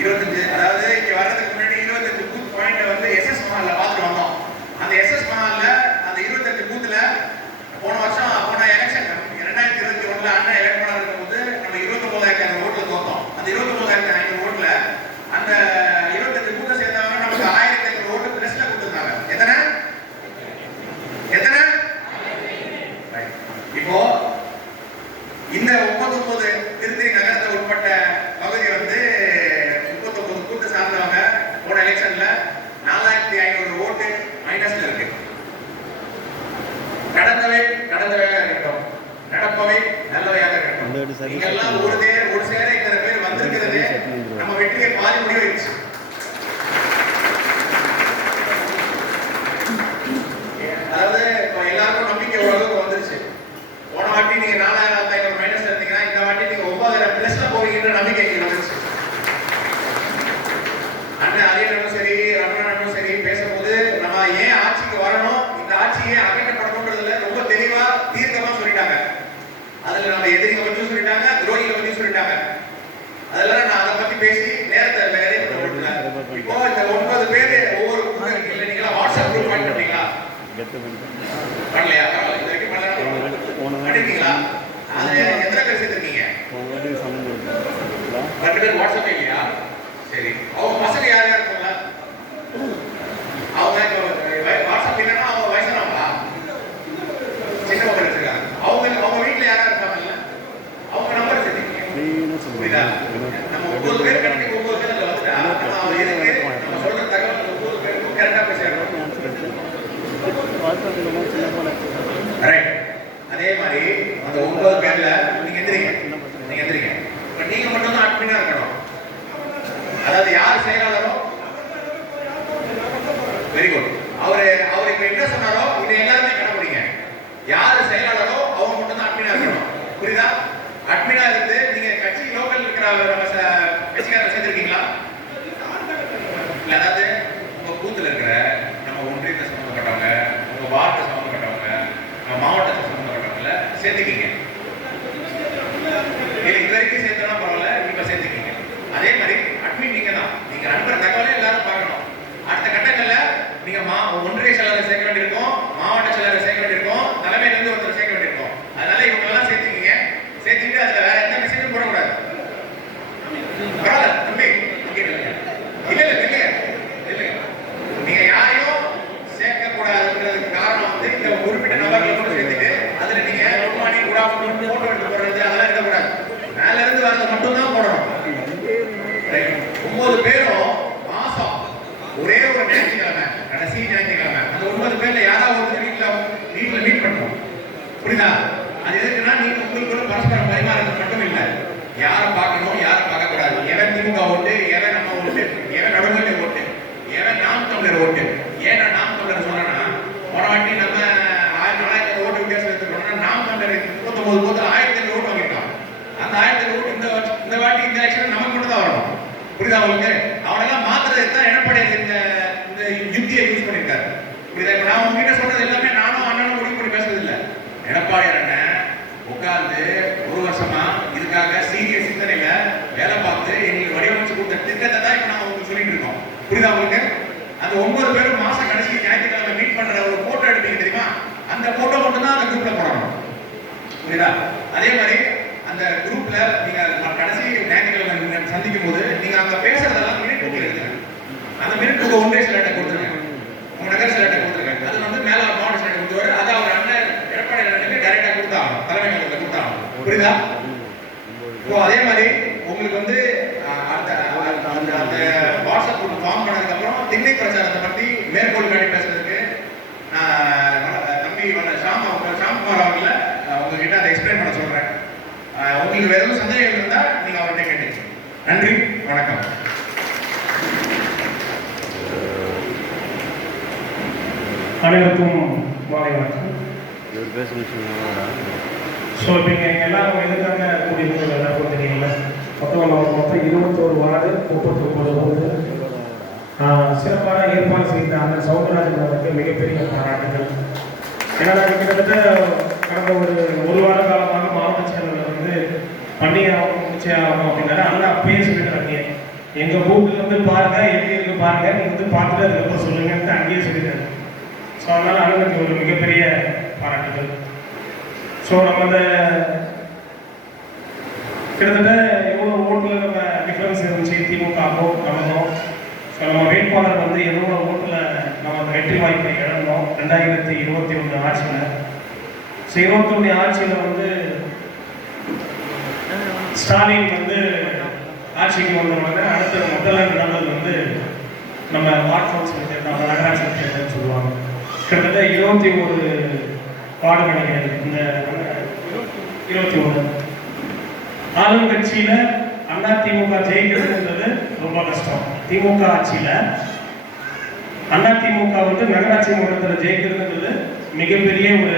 25, அதாவது இங்க வர்றதுக்கு முன்னாடி 25 பூத் பாயிண்ட் வந்து எஸ்எஸ் மஹால்ல பார்த்துட்டு வந்தோம். அந்த எஸ்எஸ் மஹால்ல அந்த 25 பூத்ல போன எலெக்ஷன் 2021ல அண்ணன் எலெக்ட் பண்ண இருக்கும்போது நம்ம 29,500 ஓட்டுல தோத்தோம். அந்த 29,500 ஓட்டுல அந்த 25 பூத்தை சேர்ந்தவங்க நமக்கு 1,500 ஓட்டு பிளஸ்ல கொடுத்துருந்தாங்க. எத்தனை? இப்போ இந்த 39 திருத்தணி நகரத்தை உட்பட்ட பகுதி வந்து 39 கூட்டு சார்ந்தவங்க போன எலெக்ஷன்ல 4,500 ஓட்டு மைனஸ்ல இருக்கு. நடந்தவையாக இருக்கட்டும், நடப்பவை நல்லவையாக இருக்கட்டும். நீங்கெல்லாம் ஒரு சேர இத்தனை பேர் வந்திருக்கிறது நம்ம வெற்றியை பாதி முடிவெடுச்சு. அதாவது இப்போ எல்லாருக்கும் நம்பிக்கை ஓரளவுக்கு வந்துருச்சு. போன வாட்டி நீங்க 4,500 மைனஸ்ல இருந்தீங்கன்னா இந்த வாட்டி நீங்க 9,000 பிளஸ்ல போவீங்கன்ற நம்பிக்கை வந்துருச்சு. அண்ணன் அரியனும் சரி ரமணனும் சரி பேசும்போது நம்ம ஏன் ஆட்சிக்கு வரணும், இந்த ஆட்சி ஏன் அமைக்கப்படணும்ன்றதுல ரொம்ப தெளிவா தீர்க்கமா சொல்லிட்டாங்க. அதுல நம்ம எதிரிகளை பத்தி சொல்லிட்டாங்க, துரோகிகளை பத்தி சொல்லிட்டாங்க. அதெல்லாம் நான் அதை பத்தி பேசி நேரத்தை வேற இப்போ இந்த 9 பேர் ஒவ்வொரு குரூப் இருக்கீங்க. நீங்களா வாட்ஸ்அப் குரூப் ஜாயின் பண்ணீங்களா? பண்ணலையா? பரவாயில்ல, இது வரைக்கும் பண்ணிருக்கீங்களா? அது எத்தனை பேர் சேர்த்துருக்கீங்க? 2 பேர் வாட்ஸ்அப் இல்லையா? சரி, அவங்க பசங்க யார் யார் இருக்காங்களா? அவங்க வாட்ஸ்அப் இல்லைன்னா அவங்க வயசானவங்களா? சின்ன மக்கள் வச்சிருக்காங்க. அவங்க வீட்டுல யாரா இருப்பாங்கல்ல, அவங்க நம்பர் சேர்த்துக்கீங்க. புரியுதா? நம்ம 9 பேர் கட்டி 9 பேர் அதுல வந்துட்டா நம்ம எதுக்கு நம்ம சொல்ற தகவல் 9 பேருக்கும் கரெக்டா போய் சேரணும். ரைட். அதே மாதிரி அந்த 9 பேர்ல நீங்க எந்திரிங்க, நீங்க எந்திரிங்க. இப்ப நீங்க மட்டும் தான் அட்மினா இருக்கணும். அதாவது யார் செயலாளரோ, வெரி குட், அவரு இப்ப என்ன சொன்னாரோ இதை எல்லாருமே கடைபிடிங்க. யாரு செயலாளரோ அவங்க மட்டும் தான் அட்மினா இருக்கணும். புரியுதா? அட்மினா இருந்து நீங்க கட்சி லோக்கல் இருக்கிற நம்ம கட்சிக்காரர் சேர்ந்திருக்கீங்களா? இல்ல, அதாவது உங்க பூத்துல இருக்கிற நம்ம ஒன்றியத்தை சம்பந்தப்பட்டவங்க, உங்க வார்டு சம்பந்தப்பட்டவங்க, நம்ம மாவட்டத்தை சம்பந்தப்பட்டவங்கள சேர்த்துக்கீங்க. இல்ல இது வரைக்கும் சேர்த்தனா பரவாயில்ல, இப்ப சேர்த்துக்கீங்க. அதே மாதிரி அட்மின் நீங்க தான். நீங்க அனுப்புற தகவலை எல்லாரும் பார்க்கணும். அடுத்த கட்டங்கள்ல நீங்க ஒன்றிய செயலாளரை சேர்க்க வேண்டியிருக்கும், மாவட்ட செயலாளரை சேர்க்க வேண்டியிருக்கும், தலைமையிலிருந்து ஒருத்தர் சேர்க்க வேண்டியிருக்கும். அதனால இவங்க எல்லாம் சேர்த்துக்கீங்க. சேர்த்துட்டு அதுல வேற எந்த மெசேஜும் போடக்கூடாது. பரவாயில்ல தம்பி, இல்லைங்க நீங்க யாரையும் சேர்க்க கூடாதுன்றதுக்கு காரணம் வந்து இந்த குறிப்பிட்ட நபர்களை மட்டும் சேர்த்துட்டு அதுல நீங்க good morning good afternoon photo எடுத்து போடுறது அதெல்லாம் இருக்கக்கூடாது. மேல இருந்து வரதை மட்டும் தான் போடணும். 9 பேரும் மாசம் ஒரே ஒரு ஞாயிற்றுக்கிழமை, கடைசி ஞாயிற்றுக்கிழமை அந்த 9 பேர்ல யாராவது ஒரு வீட்டுல மீட் பண்ணணும். புரியுதா? அது எதுக்குன்னா நீங்க உங்களுக்குள்ள பரஸ்பரம் பரிமாறது மட்டும் இல்ல, யாரை பார்க்கணும் யாரை பார்க்க கூடாது, எவன் திமுக ஓட்டு, எவன் நம்ம ஓட்டு, எவன் நடுநிலை ஓட்டு, எவன் நாம் தமிழர் ஓட்டு. ஏன்னா நாம் தமிழர் சொன்னா போன வாட்டி நம்ம 1900 ஓட்டு வித்தியாசம் எடுத்துக்கணும்னா நாம் தமிழர் 39 போது 1000 ஓட்டு வாங்கிட்டோம். அந்த 1000 ஓட்டு இந்த வாட்டி இந்த எலெக்ஷன் நமக்கு மட்டும் தான் வரணும். புரியுதா உங்களுக்கு? அவனெல்லாம் மாத்துறதுக்கு தான் எடப்பாடி இந்த யுக்தியை யூஸ் பண்ணிருக்காரு. புரியுதா? இப்ப நான் உங்ககிட்ட சொல்றது எல்லாமே நானும் அண்ணனும் முடிவு பண்ணி பேசுறது இல்ல. எடப்பாடி அண்ணன் உட்கார்ந்து 1 வருஷமா இதுக்காக சீரியஸ் சிந்தனையில வேலை பார்த்து எங்களுக்கு வடிவமைச்சு கொடுத்த திட்டத்தை தான் இப்ப நாம உங்களுக்கு சொல்லிட்டு இருக்கோம். புரியுதா உங்களுக்கு? அந்த 9 பேரும் மாசம் கடைசி ஞாயிற்றுக்கிழமை மீட் பண்ற ஒரு போட்டோ எடுப்பீங்க தெரியுமா? அந்த போட்டோ மட்டும் தான் அந்த குரூப்ல போடணும். புரியுதா? அதே மாதிரி அந்த குரூப்ல நீங்க கடைசி ஞாயிற்றுக்கிழமை சந்திக்கும் போது நீங்க அங்க பேசுறதெல்லாம் மினிட் புக்ல எடுத்துங்க. அந்த மினிட் புக் ஒன்றிய சிலட்டை கொடுத்துருங்க, உங்க நகர் சிலட்டை கொடுத்துருங்க. அது வந்து மேல மாவட்ட சிலட்டை கொடுத்துருவாரு. அதை அவர் அண்ணன் எடப்பாடி அண்ணனுக்கு டைரக்டா கொடுத்தாங்க, தலைமை கழகத்துல கொடுத்தாங்க. புரியுதா? இப்போ அதே மாதிரி உங்களுக்கு வந்து அந்த வாட்ஸ்அப் குரூப் ஃபார்ம் பண்ணதுக்கு அப்புறம் திண்ணை பிரச்சாரத்தை பத்தி மேற்கோள் காட்டி பேசுறதுக்கு தம்பி ஷாம்குமார் அவர்கள உங்ககிட்ட அதை எக்ஸ்பிளைன் பண்ண சொல்றேன். உங்களுக்கு வேற எதுவும் சந்தேகம் இருந்தா நீங்க அவர்கிட்ட கேட்டுங்க. நன்றி, வணக்கம். அனைவருக்கும் மாலை வணக்கம். ஸோ இப்போ இங்கே எல்லாரும் எதுக்காக கூடியிருக்கோம் எல்லாருக்கும் தெரியல. மொத்தம் 21 வார்டு 39 ஊர். சிறப்பான ஏற்பாடு செய்த அந்த சவுந்தரராஜன் அவருக்கு மிகப்பெரிய பாராட்டுகள். ஏன்னா நாங்கள் கிட்டத்தட்ட கடந்த ஒரு வார காலமாக மாவட்ட செயலர்கள் வந்து பண்ணி ஆகணும் முடிச்சே ஆகணும் அப்படின்னாரு. ஆனால் அப்பயே சொல்லிடுறாங்க, எங்கள் பூத்தில் வந்து பாருங்க, எப்படி இருக்கு பாருங்க, நீங்கள் வந்து பார்த்துட்டு அதுக்கப்புறம் சொல்லுங்கன்னு அங்கேயே சொல்லிடுறாரு. ஸோ அதனால் அண்ணனுக்கு ஒரு மிகப்பெரிய பாராட்டுகள். ஸோ நம்ம அந்த கிட்டத்தட்ட எவ்வளோ ஓட்டில் நம்ம டிஃபரன்ஸ் இருந்துச்சு திமுகவோ நமக்கோ. ஸோ நம்ம வேட்பாளர் வந்து எவ்வளோ ஓட்டில் நம்ம அந்த வெற்றி வாய்ப்பை இழந்தோம் 2021 ஆட்சியில். ஸோ 21 ஆட்சியில் வந்து ஸ்டாலின் வந்து ஆட்சிக்கு வந்தவங்க அடுத்த முதல்ல நடந்தது வந்து நம்ம வார்டு கவுன்சில் தேர்தல், நம்ம நகராட்சி தேர்தல்னு சொல்லுவாங்க. கிட்டத்தட்ட 21 வார்டு கிடைக்கிறது. இந்த 21 ஆளும் கட்சியில அண்ணா திமுக ஜெயிக்கிறதுன்றது ரொம்ப கஷ்டம். திமுக ஆட்சியில அண்ணா திமுக வந்து நகராட்சி மன்றத்தில் ஜெயிக்கிறதுன்றது மிகப்பெரிய ஒரு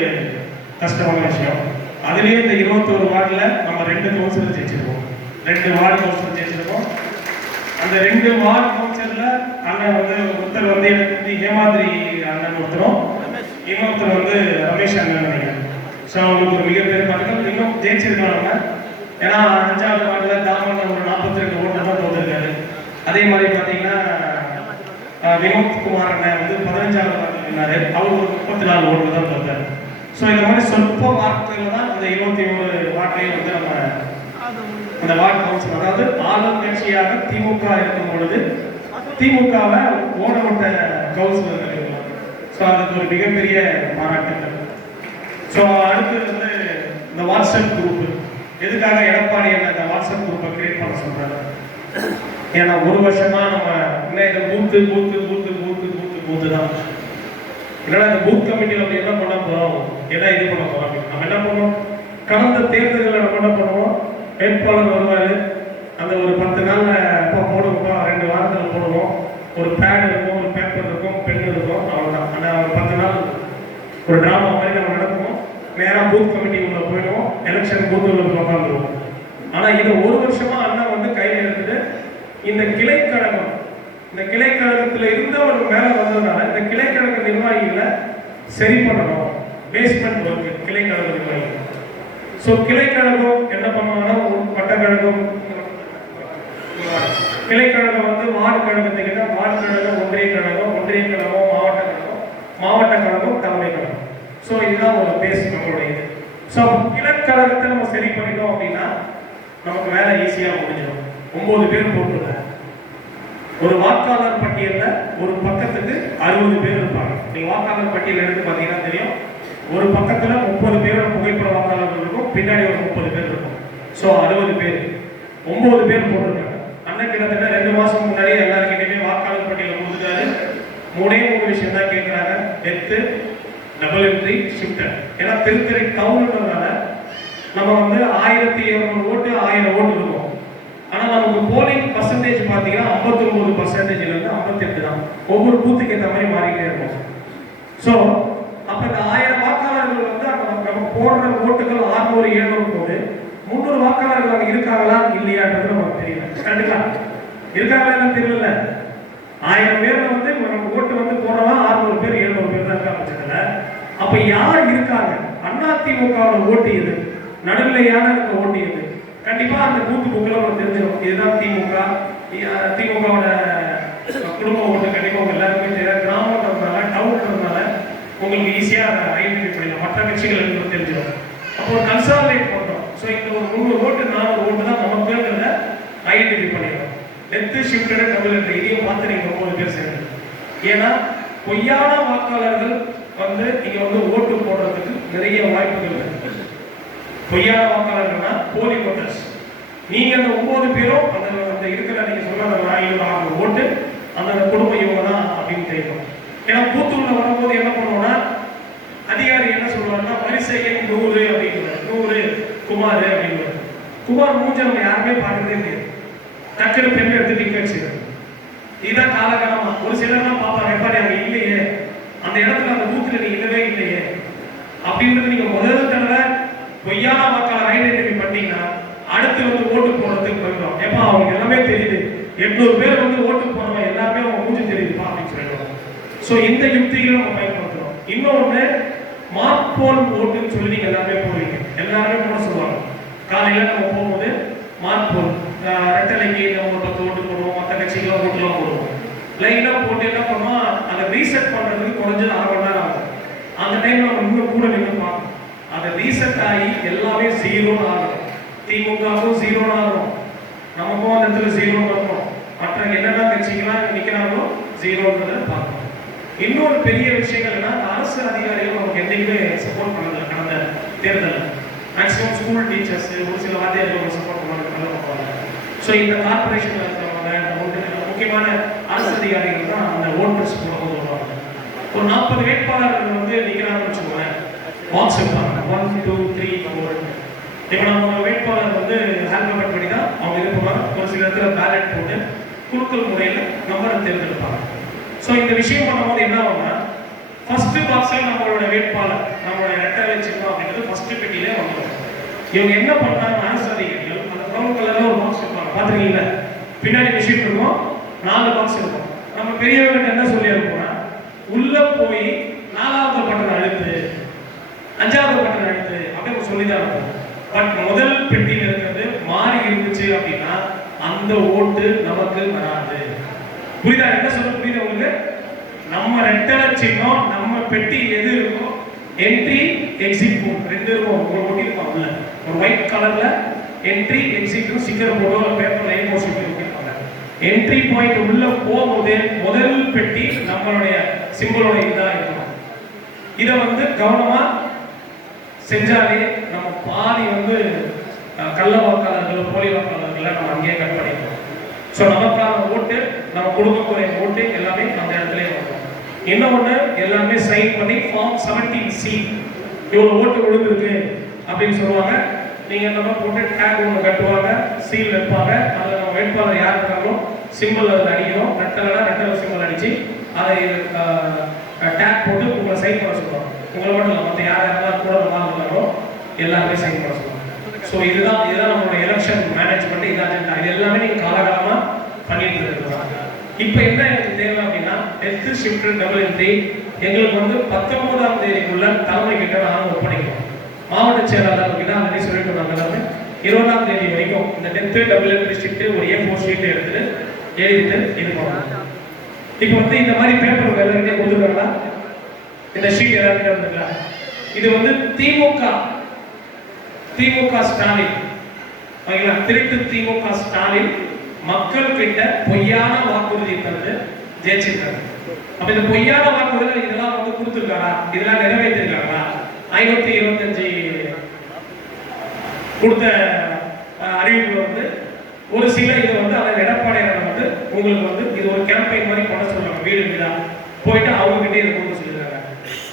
கஷ்டமான விஷயம். அதுலேயே இந்த 21 வார்டில் நம்ம 2 கவுன்சிலர் ஜெயிச்சிருக்கோம், 2 வார்டு கவுன்சிலர் ஜெயிச்சிருக்கோம். அந்த 2 வார்டு கவுன்சிலர்ல அண்ணன் வந்து ஒருத்தர் வந்து எனக்கு வந்து ஹேமாதிரி அண்ணன் ஒருத்தரும், இன்னொருத்தர் வந்து ரமேஷ் அண்ணன் நினைக்கிறேன். ஸோ அவங்களுக்கு ஒரு மிகப்பெரிய பாட்டுகள் இன்னும் ஜெயிச்சிருக்காங்க. ஏன்னா 5வது வார்டில் தாமன் ஒரு 42 ஓட்டு தான் தோற்றிருக்காரு. அதே மாதிரி பார்த்தீங்கன்னா வினோத்குமார் அண்ணன் வந்து 15வது வார்டில் இருந்தாரு, அவர் ஒரு 34 ஓட்டு தான் தோற்றாரு. ஸோ இந்த மாதிரி சொற்ப வார்த்தைகள் தான் இந்த 21 வார்த்தையை வந்து நம்ம அந்த வார்டு கவுன்சில், அதாவது ஆளும் கட்சியாக திமுக இருக்கும் பொழுது திமுகவை ஓட விட்ட கவுன்சிலர் இருக்கலாம். ஸோ அதுக்கு ஒரு மிகப்பெரிய பாராட்டுகள். ஸோ அடுத்து வந்து இந்த வாட்ஸ்அப் குரூப் எதுக்காக எடப்பாடி என்ன இந்த வாட்ஸ்அப் குரூப்பை கிரியேட் பண்ண சொல்றாரு? ஏன்னா 1 வருஷமா நம்ம என்ன பூத்து பூத்து பூத்து பூத்து பூத்து பூத்து தான். இல்லைன்னா இந்த பூத் கமிட்டியில் அப்படி என்ன பண்ண போகிறோம், என்ன இது பண்ண போகிறோம், நம்ம என்ன பண்ணோம் கடந்த தேர்தல்களில் நம்ம என்ன பண்ணுவோம், வேட்பாளர் வருவார், அந்த ஒரு 10 நாளில் இப்போ போடுவோம்ப்பா, 2 வாரத்தில் போடுவோம், ஒரு பேட் இருக்கும், ஒரு பேப்பர் இருக்கும், பென் இருக்கும், அவ்வளோதான். ஆனால் ஒரு 10 நாள் ஒரு ட்ராமா மாதிரி நம்ம நடக்குவோம். நேராக பூத் கமிட்டி உள்ள போயிடுவோம், எலெக்ஷன் பூத் உள்ள உட்காந்துருவோம். ஆனால் இதை ஒரு வருஷமாக அண்ணா வந்து கையில் எடுத்துட்டு இந்த கிளைக்கழகம், இந்த கிளைக்கழகத்தில் இருந்த ஒரு மேலே வந்ததுனால இந்த கிளைக்கழக நிர்வாகிகளை சரி பண்ணணும். பேஸ்மெண்ட் ஒர்க்கு கிளைக்கழக நிர்வாகிகள். ஸோ கிளைக்கழகம் என்ன பண்ணுவாங்கன்னா, வட்டக்கழகம், கிளைக்கழகம் வந்து வார்டு கழகத்துக்கிட்ட, வார்டு கழகம் ஒன்றிய கழகம், ஒன்றிய கழகம் மாவட்ட கழகம், மாவட்ட கழகம் தலைமை கழகம். ஸோ இதுதான் ஒரு பேஸ் நம்மளுடைய இது. ஸோ கிளைக்கழகத்தை நம்ம சரி பண்ணிட்டோம் அப்படின்னா நமக்கு வேலை ஈஸியாக முடிஞ்சிடும். 9 பேர் போட்டுருக்கோம். ஒரு வாக்காளர் பட்டியலில் ஒரு பக்கத்துக்கு 60 பேர் இருப்பாங்க. நீங்கள் வாக்காளர் பட்டியல் எடுத்து பார்த்தீங்கன்னா தெரியும், ஒரு பக்கத்தில் 30 பேரோட புகைப்பட வாக்காளர்கள் இருக்கும், பின்னாடி ஒரு 30 பேர் இருக்கும். ஸோ 60 பேர், 9 பேர் போட்டிருக்காங்க. அண்ணன் கிட்டத்தட்ட 2 மாதம் முன்னாடி எல்லாருக்கிட்டையுமே வாக்காளர் பட்டியலை கொடுத்துட்டாரு. 3 விஷயம் தான் கேட்குறாங்க, டெத்து, டபுள் என்ட்ரி, ஷிஃப்டட். ஏன்னா திருத்தறை டவுனுன்றதுனால நம்ம வந்து 1200 ஓட்டு 1000 ஓட்டு இருக்கும். ஆனால் நமக்கு போலிங் பர்சன்டேஜ் பார்த்தீங்கன்னா 59%லேருந்து 58 தான். ஒவ்வொரு பூத்துக்கு ஏற்ற மாதிரி மாறிக்கிட்டே இருக்கும். ஸோ அப்போ இந்த 1000 வாக்காளர்கள் வந்து நம்ம போடுற ஓட்டுகள் 600 700 போது 300 வாக்காளர்கள் அங்கே இருக்காங்களா இல்லையான்றது நமக்கு தெரியல. கண்டிப்பா இருக்காங்களா தெரியல. 1000 பேர்ல வந்து நம்ம ஓட்டு வந்து போடுறவா 600 பேர் 700 பேர் தான் இருக்கா பட்சத்தில், அப்போ யார் இருக்காங்க? அதிமுகவோட ஓட்டு எது, நடுநிலையான இருக்க ஓட்டு எது? கண்டிப்பா அந்த பூத்து புக்கில் உங்களுக்கு தெரிஞ்சிடும், இதுதான் திமுக, திமுகவோட குடும்ப ஓட்டு. கண்டிப்பா உங்க எல்லாருக்குமே தெரியாது. கிராமன்றதுனால டவுன்றதுனால உங்களுக்கு ஈஸியாக அதை ஐடென்டிஃபை பண்ணிடலாம். மற்ற கட்சிகளுக்கு தெரிஞ்சிடும். அப்போ ஒரு கன்சாலிடேட் பண்ணுறோம். ஸோ இந்த ஒரு 300 ஓட்டு 400 ஓட்டு தான் நமக்குங்கிறத ஐடென்டிஃபை பண்ணிடுறோம். டெத்து, ஷிஃப்டட், டபுள் என்ட்ரி இதையும் பார்த்து நீங்கள் 9 பேர் சேர்ந்து. ஏன்னா பொய்யான வாக்காளர்கள் வந்து இங்கே வந்து ஓட்டு போடுறதுக்கு நிறைய வாய்ப்புகள் இருக்கு. பொய்யான வாக்காளர்கள்னா போலி ஓட்டர்ஸ். நீங்க அந்த 9 பேரும் அந்த இருக்கிற நீங்க சொல்ற 500 ஓட்டு அந்த குடும்பம் இவங்க தான் அப்படின்னு தெரியும். ஏன்னா பூத்துள்ள வரும்போது என்ன பண்ணுவோம்னா, அதிகாரி என்ன சொல்லுவாருன்னா வரிசை எண் 100 அப்படிங்கிறார். 100 குமார் அப்படிங்கிறார். குமார் மூஞ்ச நம்ம யாருமே பார்க்கறதே இல்லையா, டக்குனு பெண் எடுத்து டிக் வச்சுக்கிறது. இதுதான் காலகாலமா. ஒரு சிலர்லாம் பார்ப்பாங்க, எப்பாடி அங்கே இல்லையே, அந்த இடத்துல அந்த பூத்துல நீ இல்லவே இல்லையே அப்படின்றது நீங்க முதல் தடவை பொய்யான வாக்காளர் ஐடென்டிஃபை பண்ணீங்கன்னா அடுத்து வந்து ஓட்டு போடுறதுக்கு போயிடும். ஏப்பா அவங்களுக்கு எல்லாமே தெரியுது, 800 பேர் வந்து ஓட்டு போடுறவங்க எல்லாமே அவங்க மூஞ்சி தெரியுதுப்பா அப்படின்னு சொல்லிடுவோம். ஸோ இந்த யுக்திகளை நம்ம பயன்படுத்துறோம். இன்னொன்று மார்க்போல் ஓட்டுன்னு சொல்லி நீங்க எல்லாமே போடுவீங்க, எல்லாருமே போட சொல்லுவாங்க. காலையில நம்ம போகும்போது மார்க்போல் ரெட்டலைக்கு நம்ம 10 ஓட்டு போடுவோம், மற்ற கட்சிக்கெல்லாம் ஓட்டுலாம் போடுவோம். லைனாக போட்டு என்ன பண்ணுவோம், அதை ரீசெட் பண்ணுறதுக்கு குறைஞ்சது 1/2 மணி நேரம் ஆகும். அந்த டைம் நம்ம இன்னும் கூட நின்று பார்க்கணும். அதை ரீசெட் ஆகி எல்லாமே 0 ஆகும். திமுகவும் 0 ஆகும், நமக்கும் அந்த இடத்துல 0 வரணும். மற்ற என்னென்ன கட்சிகள்லாம் நிற்கிறாங்களோ 0ன்றதை பார்க்கணும். இன்னொரு பெரிய விஷயங்கள் என்னன்னா, அரசு அதிகாரிகள் நமக்கு என்றைக்குமே சப்போர்ட் பண்ணல. கடந்த தேர்தலில் மேக்ஸிமம் ஸ்கூல் டீச்சர்ஸ், ஒரு சில வாத்தியார்கள் சப்போர்ட் பண்ணுவாங்க, நல்லா பண்ணுவாங்க. ஸோ இந்த கார்பரேஷனில் இருக்கிறவங்க, முக்கியமான அரசு அதிகாரிகள் தான் அந்த ஓட்டர்ஸ் போடும்போது வருவாங்க. ஒரு 40 வேட்பாளர்கள் வந்து நிற்கிறாங்கன்னு வச்சுக்கோங்களேன், பாக்ஸ் வைப்பாங்க 1 2 3 4. இப்போ நம்ம வேட்பாளர் வந்து ஹேண்ட்பேக் பண்ணி தான் அவங்க இருப்பாங்க. ஒரு சில இடத்துல பேலட் போட்டு குலுக்கல் முறையில் நம்பரை தேர்ந்தெடுப்பாங்க. ஸோ இந்த விஷயம் பண்ணும்போது என்ன ஆகும்னா, ஃபர்ஸ்ட் பாக்ஸில் நம்மளோட வேட்பாளர், நம்மளோட ரெட்டை வச்சிருக்கோம் அப்படின்றது ஃபர்ஸ்ட் பெட்டியிலே வந்துடும். இவங்க என்ன பண்ணுறாங்க, அரசு அதிகாரிகள் அந்த ப்ரௌன் கலரில் ஒரு பாக்ஸ் வைப்பாங்க, பார்த்துருக்கீங்களா? பின்னாடி மிஷின் இருக்கும், 4 பாக்ஸ் இருக்கும். நம்ம பெரியவங்க என்ன சொல்லி இருப்போம்னா, உள்ள போய் 4வது பட்டன் அழுத்து, 5வது பட்டன் அழுத்து அப்படின்னு சொல்லிதான் இருக்கும். பட் முதல் பெட்டியில் இருக்கிறது மாறி இருந்துச்சு அப்படின்னா அந்த ஓட்டு நமக்கு வராது. புரியுதா என்ன சொல்ல? புரியுதா உங்களுக்கு? நம்ம ரெட்டை சின்னம், நம்ம பெட்டி எது இருக்கும், என்ட்ரி எக்ஸிட் போர்ட் 2 இருக்கும். ஒரு ஒட்டி இருக்கும் உள்ள, ஒரு ஒயிட் கலர்ல என்ட்ரி எக்ஸிட் ஸ்டிக்கர் போர்டோ பேப்பர் லைன் போர்ட் ஸ்டிக்கர் இருப்பாங்க. என்ட்ரி பாயிண்ட் உள்ள போகும்போது முதல் பெட்டி நம்மளுடைய சிம்பிளோட இதாக இருக்கணும். இதை வந்து கவனமா செஞ்சாலே நம்ம பாதி வந்து கள்ள வாக்காளர்கள், போலி வாக்காளர்களை நம்ம அங்கேயே கட் பண்ணிடுவோம். ஸோ நமக்கான ஓட்டு, நம்ம கொடுக்கக்கூடிய ஓட்டு எல்லாமே அந்த இடத்துல வரும். இன்னொன்று எல்லாமே சைன் பண்ணி ஃபார்ம் 17C இவ்வளோ ஓட்டு விழுந்திருக்கு அப்படின்னு சொல்லுவாங்க. நீங்கள் நம்ம போட்டு டேக் ஒன்று கட்டுவாங்க, சீல் வைப்பாங்க. அதில் நம்ம வேட்பாளர் யார் இருக்காங்களோ சிம்பிள் அதில் அடிக்கணும். ரெட்டல் சிம்பிள் அடித்து அதை டேக் போட்டு உங்களை சைன் பண்ண சொல்லுவாங்க. உங்களை மட்டும் இல்லை, மற்ற யாரெல்லாம் கூட இருக்காங்களோ எல்லாருமே சைன் பண்ண சொல்லுவாங்க. ஸோ இதுதான் நம்மளோட எலெக்ஷன் மேனேஜ்மெண்ட். இது அஜெண்டா. இது எல்லாமே நீங்கள் காலகாலமாக பண்ணிட்டு இருக்கிறாங்க. இப்போ என்ன எனக்கு தேவை அப்படின்னா டெத் ஷிஃப்ட் டபுள் என்ட்ரி எங்களுக்கு வந்து 19ஆம் தேதிக்குள்ள தலைமை கிட்ட நாங்கள் ஒப்படைக்கிறோம். மாவட்ட செயலாளர் கிட்ட ஆல்ரெடி சொல்லிட்டு வந்தாங்க எல்லாமே 20ஆம் தேதி வரைக்கும் இந்த டெத் டபுள் என்ட்ரி ஷீட்டு ஒரு A4 ஷீட் எடுத்துட்டு எழுதிட்டு இது பண்ணணும். இப்போ வந்து இந்த மாதிரி பேப்பர் எல்லாருக்கிட்டே கொடுத்துருக்காங்களா? இந்த ஷீட் எல்லாருக்கிட்டே வந்துருக்கா? இது வந்து திமுக ஸ்டாலின், ஓகேங்களா? திருட்டு திமுக ஸ்டாலின் மக்கள் கிட்ட பொய்யான வாக்குறுதி தந்து ஜெயிச்சிருக்காரு. அப்ப இந்த பொய்யான வாக்குறுதி இதெல்லாம் வந்து கொடுத்துருக்காரா? இதெல்லாம் நிறைவேற்றிருக்காங்களா? 525 கொடுத்த அறிவிப்பு வந்து ஒரு சில இது வந்து அதை எடப்பாடியார் வந்து உங்களுக்கு வந்து இது ஒரு கேம்பெயின் மாதிரி பண்ண சொல்றாங்க. வீடு வீடா போயிட்டு அவங்க கிட்டே இதை கொடுக்க சொல்லிருக்காங்க.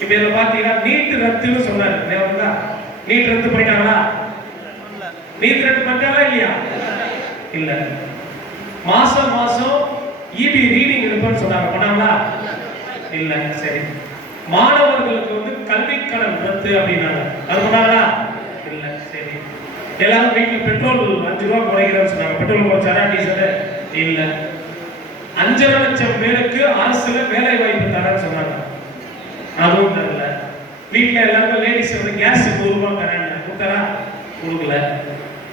இப்ப இதை பார்த்தீங்கன்னா நீட் ரத்துன்னு சொன்னாரு. நீட் ரத்து பண்ணிட்டாங்களா? நீட் ரத்து பண்ணிட்டாங்களா இல்லையா? இல்ல. மாசம் இபி ரீடிங் எடுப்பேன்னு சொன்னாங்க. பண்ணாங்களா? இல்ல. சரி. மாணவர்களுக்கு வந்து கல்வி கடன் ரத்து அப்படின்னாங்க. அது பண்ணாங்களா? இல்ல. சரி. எல்லாரும் வீட்டில் பெட்ரோல் 5 ரூபா குறைக்கிறேன்னு சொன்னாங்க. பெட்ரோல் குறைச்சாரா? டீசல்? இல்ல. 5 லட்சம் பேருக்கு அரசுல வேலை வாய்ப்பு தரேன்னு சொன்னாங்க. அதுவும் தரல. வீட்டில் எல்லாருக்கும் லேடிஸ் வந்து கேஸ் 100 ரூபாய் தரேன் கொடுத்தாரா? கொடுக்கல.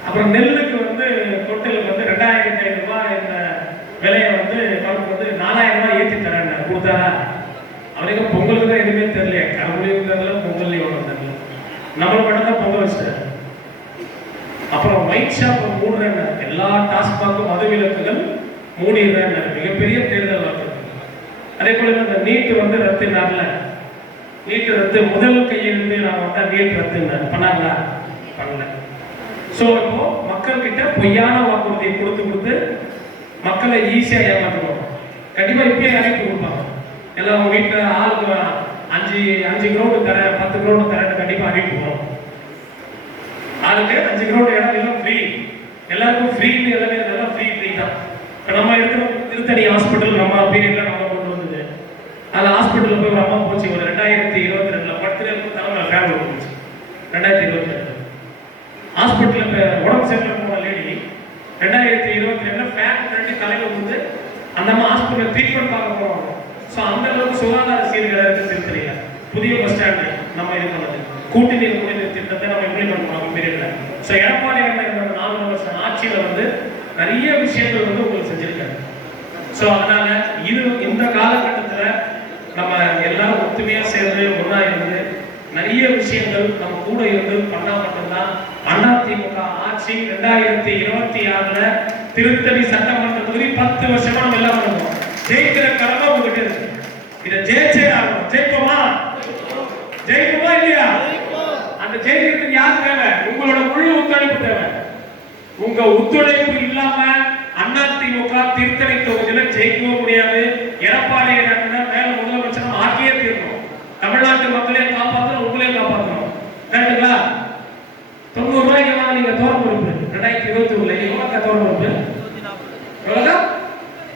அப்புறம் நெல்லுக்கு வந்து கொட்டலுக்கு வந்து 2500 ரூபாய் இந்த விலையை வந்து நமக்கு வந்து 4000 ரூபாய் ஏற்றி தரேன் கொடுத்தாரா? அவருக்கு பொங்கலுக்கு தான் எதுவுமே தெரியல. கரும்புலையும் தெரியல, பொங்கல்லையும் ஒன்றும் தெரியல. நம்மளுக்கு மட்டும் தான் பொங்கல் வச்சுட்டாரு. அப்புறம் ஒயிட் ஷாப் மூடுறேன்னு எல்லா டாஸ்மாக்கும் மதுவிலக்குகள் மூடிடுறேன்னு மிகப்பெரிய தேர்தல் வாக்கு. அதே போல இந்த நீட் வந்து ரத்து நாள்ல நீட் ரத்து முதல் கையெழுத்து நான் வந்தா நீட் ரத்து பண்ணாங்களா? பண்ணல. ஸோ இப்போ மக்கள் கிட்ட பொய்யான வாக்குறுதியை கொடுத்து மக்களை ஈஸியா ஏமாற்றுவோம். கண்டிப்பா இப்பயே அழைப்பு கொடுப்பாங்க. எல்லாம் உங்க வீட்டுல ஆளுக்கு 5 கிரவுண்ட் தரேன், 10 கிரவுண்ட் தரேன் கண்டிப்பா அறிவிப்பு வரும். ஆளுக்கு 5 கிரவுண்ட் இடம் எல்லாம் ஃப்ரீ, எல்லாருக்கும் ஃப்ரீ, எல்லாமே எல்லாம் ஃப்ரீ தான். இப்போ நம்ம எடுத்து திருத்தணி ஹாஸ்பிட்டல் நம்ம பீரியட்ல நம்ம கொண்டு வந்தது. அந்த ஹாஸ்பிட்டலில் போய் ஒரு அம்மா போச்சு. ஒரு 2022 பர்த்டே தலைமை ஃபேமிலி போச்சு. 2022 ஹாஸ்பிட்டலில் இப்போ உடம்பு சரியில்லை போன லேடி 2022 ஃபேன் கட்டி தலையில் வந்து அந்த அம்மா ஹாஸ்பிட்டலில் ட்ரீட்மெண்ட் பார்க்க போவாங்க. ஸோ அந்த அளவுக்கு சுகாதார சீர்கேடு இருக்கு திருத்தணியில. புதிய பஸ் ஸ்டாண்டு நம்ம இது பண்ணது கூட்டணி குடிநீர் திட்டத்தை நம்ம இம்ப்ளிமெண்ட் பண்ணோம் பீரியட்ல. ஸோ எடப்பாடியார் இருந்த 4 வருஷம் ஆட்சியில் வந்து நிறைய விஷயங்கள் வந்து உங்களுக்கு செஞ்சிருக்காரு. ஸோ அதனால இந்த காலகட்டத்தில் நம்ம எல்லாரும் ஒத்துமையா சேர்ந்து ஒன்றா இருந்து நிறைய விஷயங்கள் நம்ம கூட இருந்து பண்ணா மட்டும்தான் அதிமுக ஆட்சி 2026 திருத்தணி சட்டமன்ற தொகுதி 10 வருஷமா நம்ம எல்லாம் பண்ணுவோம். ஜெயிக்கிற கடமை உங்ககிட்ட இருக்கு. இதை ஜெயிச்சே ஆகணும். ஜெயிப்போமா இல்லையா? அந்த ஜெயிக்கிறதுக்கு யார் தேவை? உங்களோட முழு ஒத்துழைப்பு தேவை. உங்க ஒத்துழைப்பு இல்லாம அதிமுக திருத்தணி தொகுதியில ஜெயிக்கவும் முடியாது. எடப்பாடியார் மேல முதலமைச்சர் ஆக்கியே தீரணும். தமிழ்நாட்டு மக்களையும் காப்பாற்றணும், உங்களையும் காப்பாற்றணும். கரெக்டுங்களா? 90 ரூபாய்க்கு வாங்க நீங்க தோரம் பொறுப்பு 2021 எவ்வளவு தோரம் பொறுப்பு? எவ்வளவு?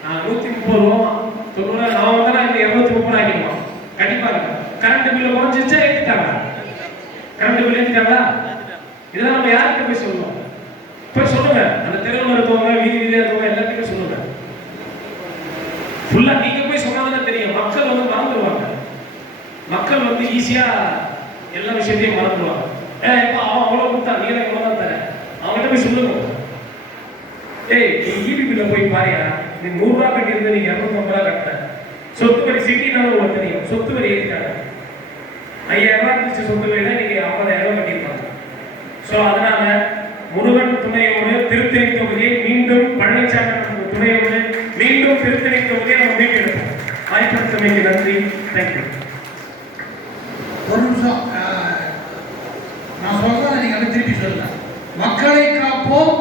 130 ரூபா. 90 நான் வந்து 230 ஆகிடுவோம். கண்டிப்பா கரண்ட் பில்லு குறைஞ்சிச்சா ஏற்றிட்டாங்க? கரண்ட் பில் ஏற்றிட்டாங்களா? இதெல்லாம் நம்ம யார்கிட்ட போய் சொல்லுவோம்? போய் சொல்லுங்க. அந்த தெருவில் இருக்கவங்க, வீதியில இருக்கவங்க எல்லாத்தையும் சொல்லுங்க. ஃபுல்லா நீங்க போய் சொன்னாதான் தெரியும். மக்கள் வந்து மறந்துடுவாங்க. மக்கள் வந்து ஈஸியா எல்லா விஷயத்தையும் மறந்துடுவாங்க. அவன் அவ்வளவு கொடுத்தா நீ எனக்கு தான் தரேன் அவங்ககிட்ட போய் சொல்லுங்க. ஈபி பில்ல போய் பாரியா, நீ 100 ரூபா கட்டியிருந்து நீங்க 250 ரூபா கட்டுற. சொத்து வரி சிட்டினாலும் உங்களுக்கு தெரியும். சொத்து வரி ஏற்றிட்டாங்க. 5000 ரூபாய் இருந்துச்சு சொத்து வரி தான் நீங்க 50,000 ரூபாய் கட்டியிருப்பாங்க. ஸோ அதனால முருகன் துணையோடு திருத்தணி தொகுதியை மீண்டும் பழனிசாமி துணையோடு மீண்டும் திருத்தணி தொகுதியை நம்ம மீட்டெடுப்போம். வாய்ப்பு நன்றி. தேங்க்யூ. ஒரு நிமிஷம் நான் சொல்றேன், நீங்க வந்து திருப்பி சொல்லுங்க. மக்களை காப்போம்,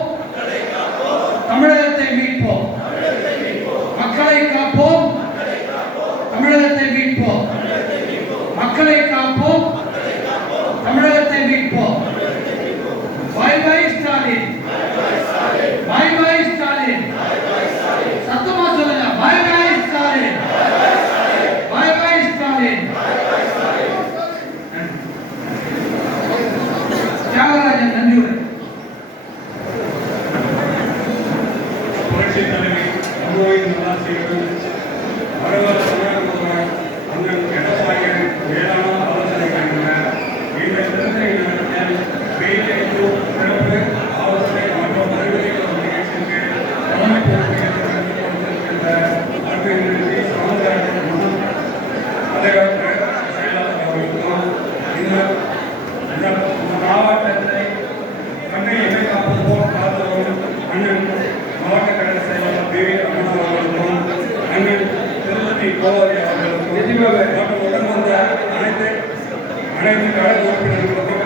தமிழகத்தை மீட்போம். மக்களை காப்போம், தமிழகத்தை மீட்போம். மக்களை காப்போம், தமிழகத்தை மீட்போம். சகோதரி அவர்களுக்கும் நிதிமாக உடன் வந்த அனைத்து கழக உறுப்பினர்களுக்கும்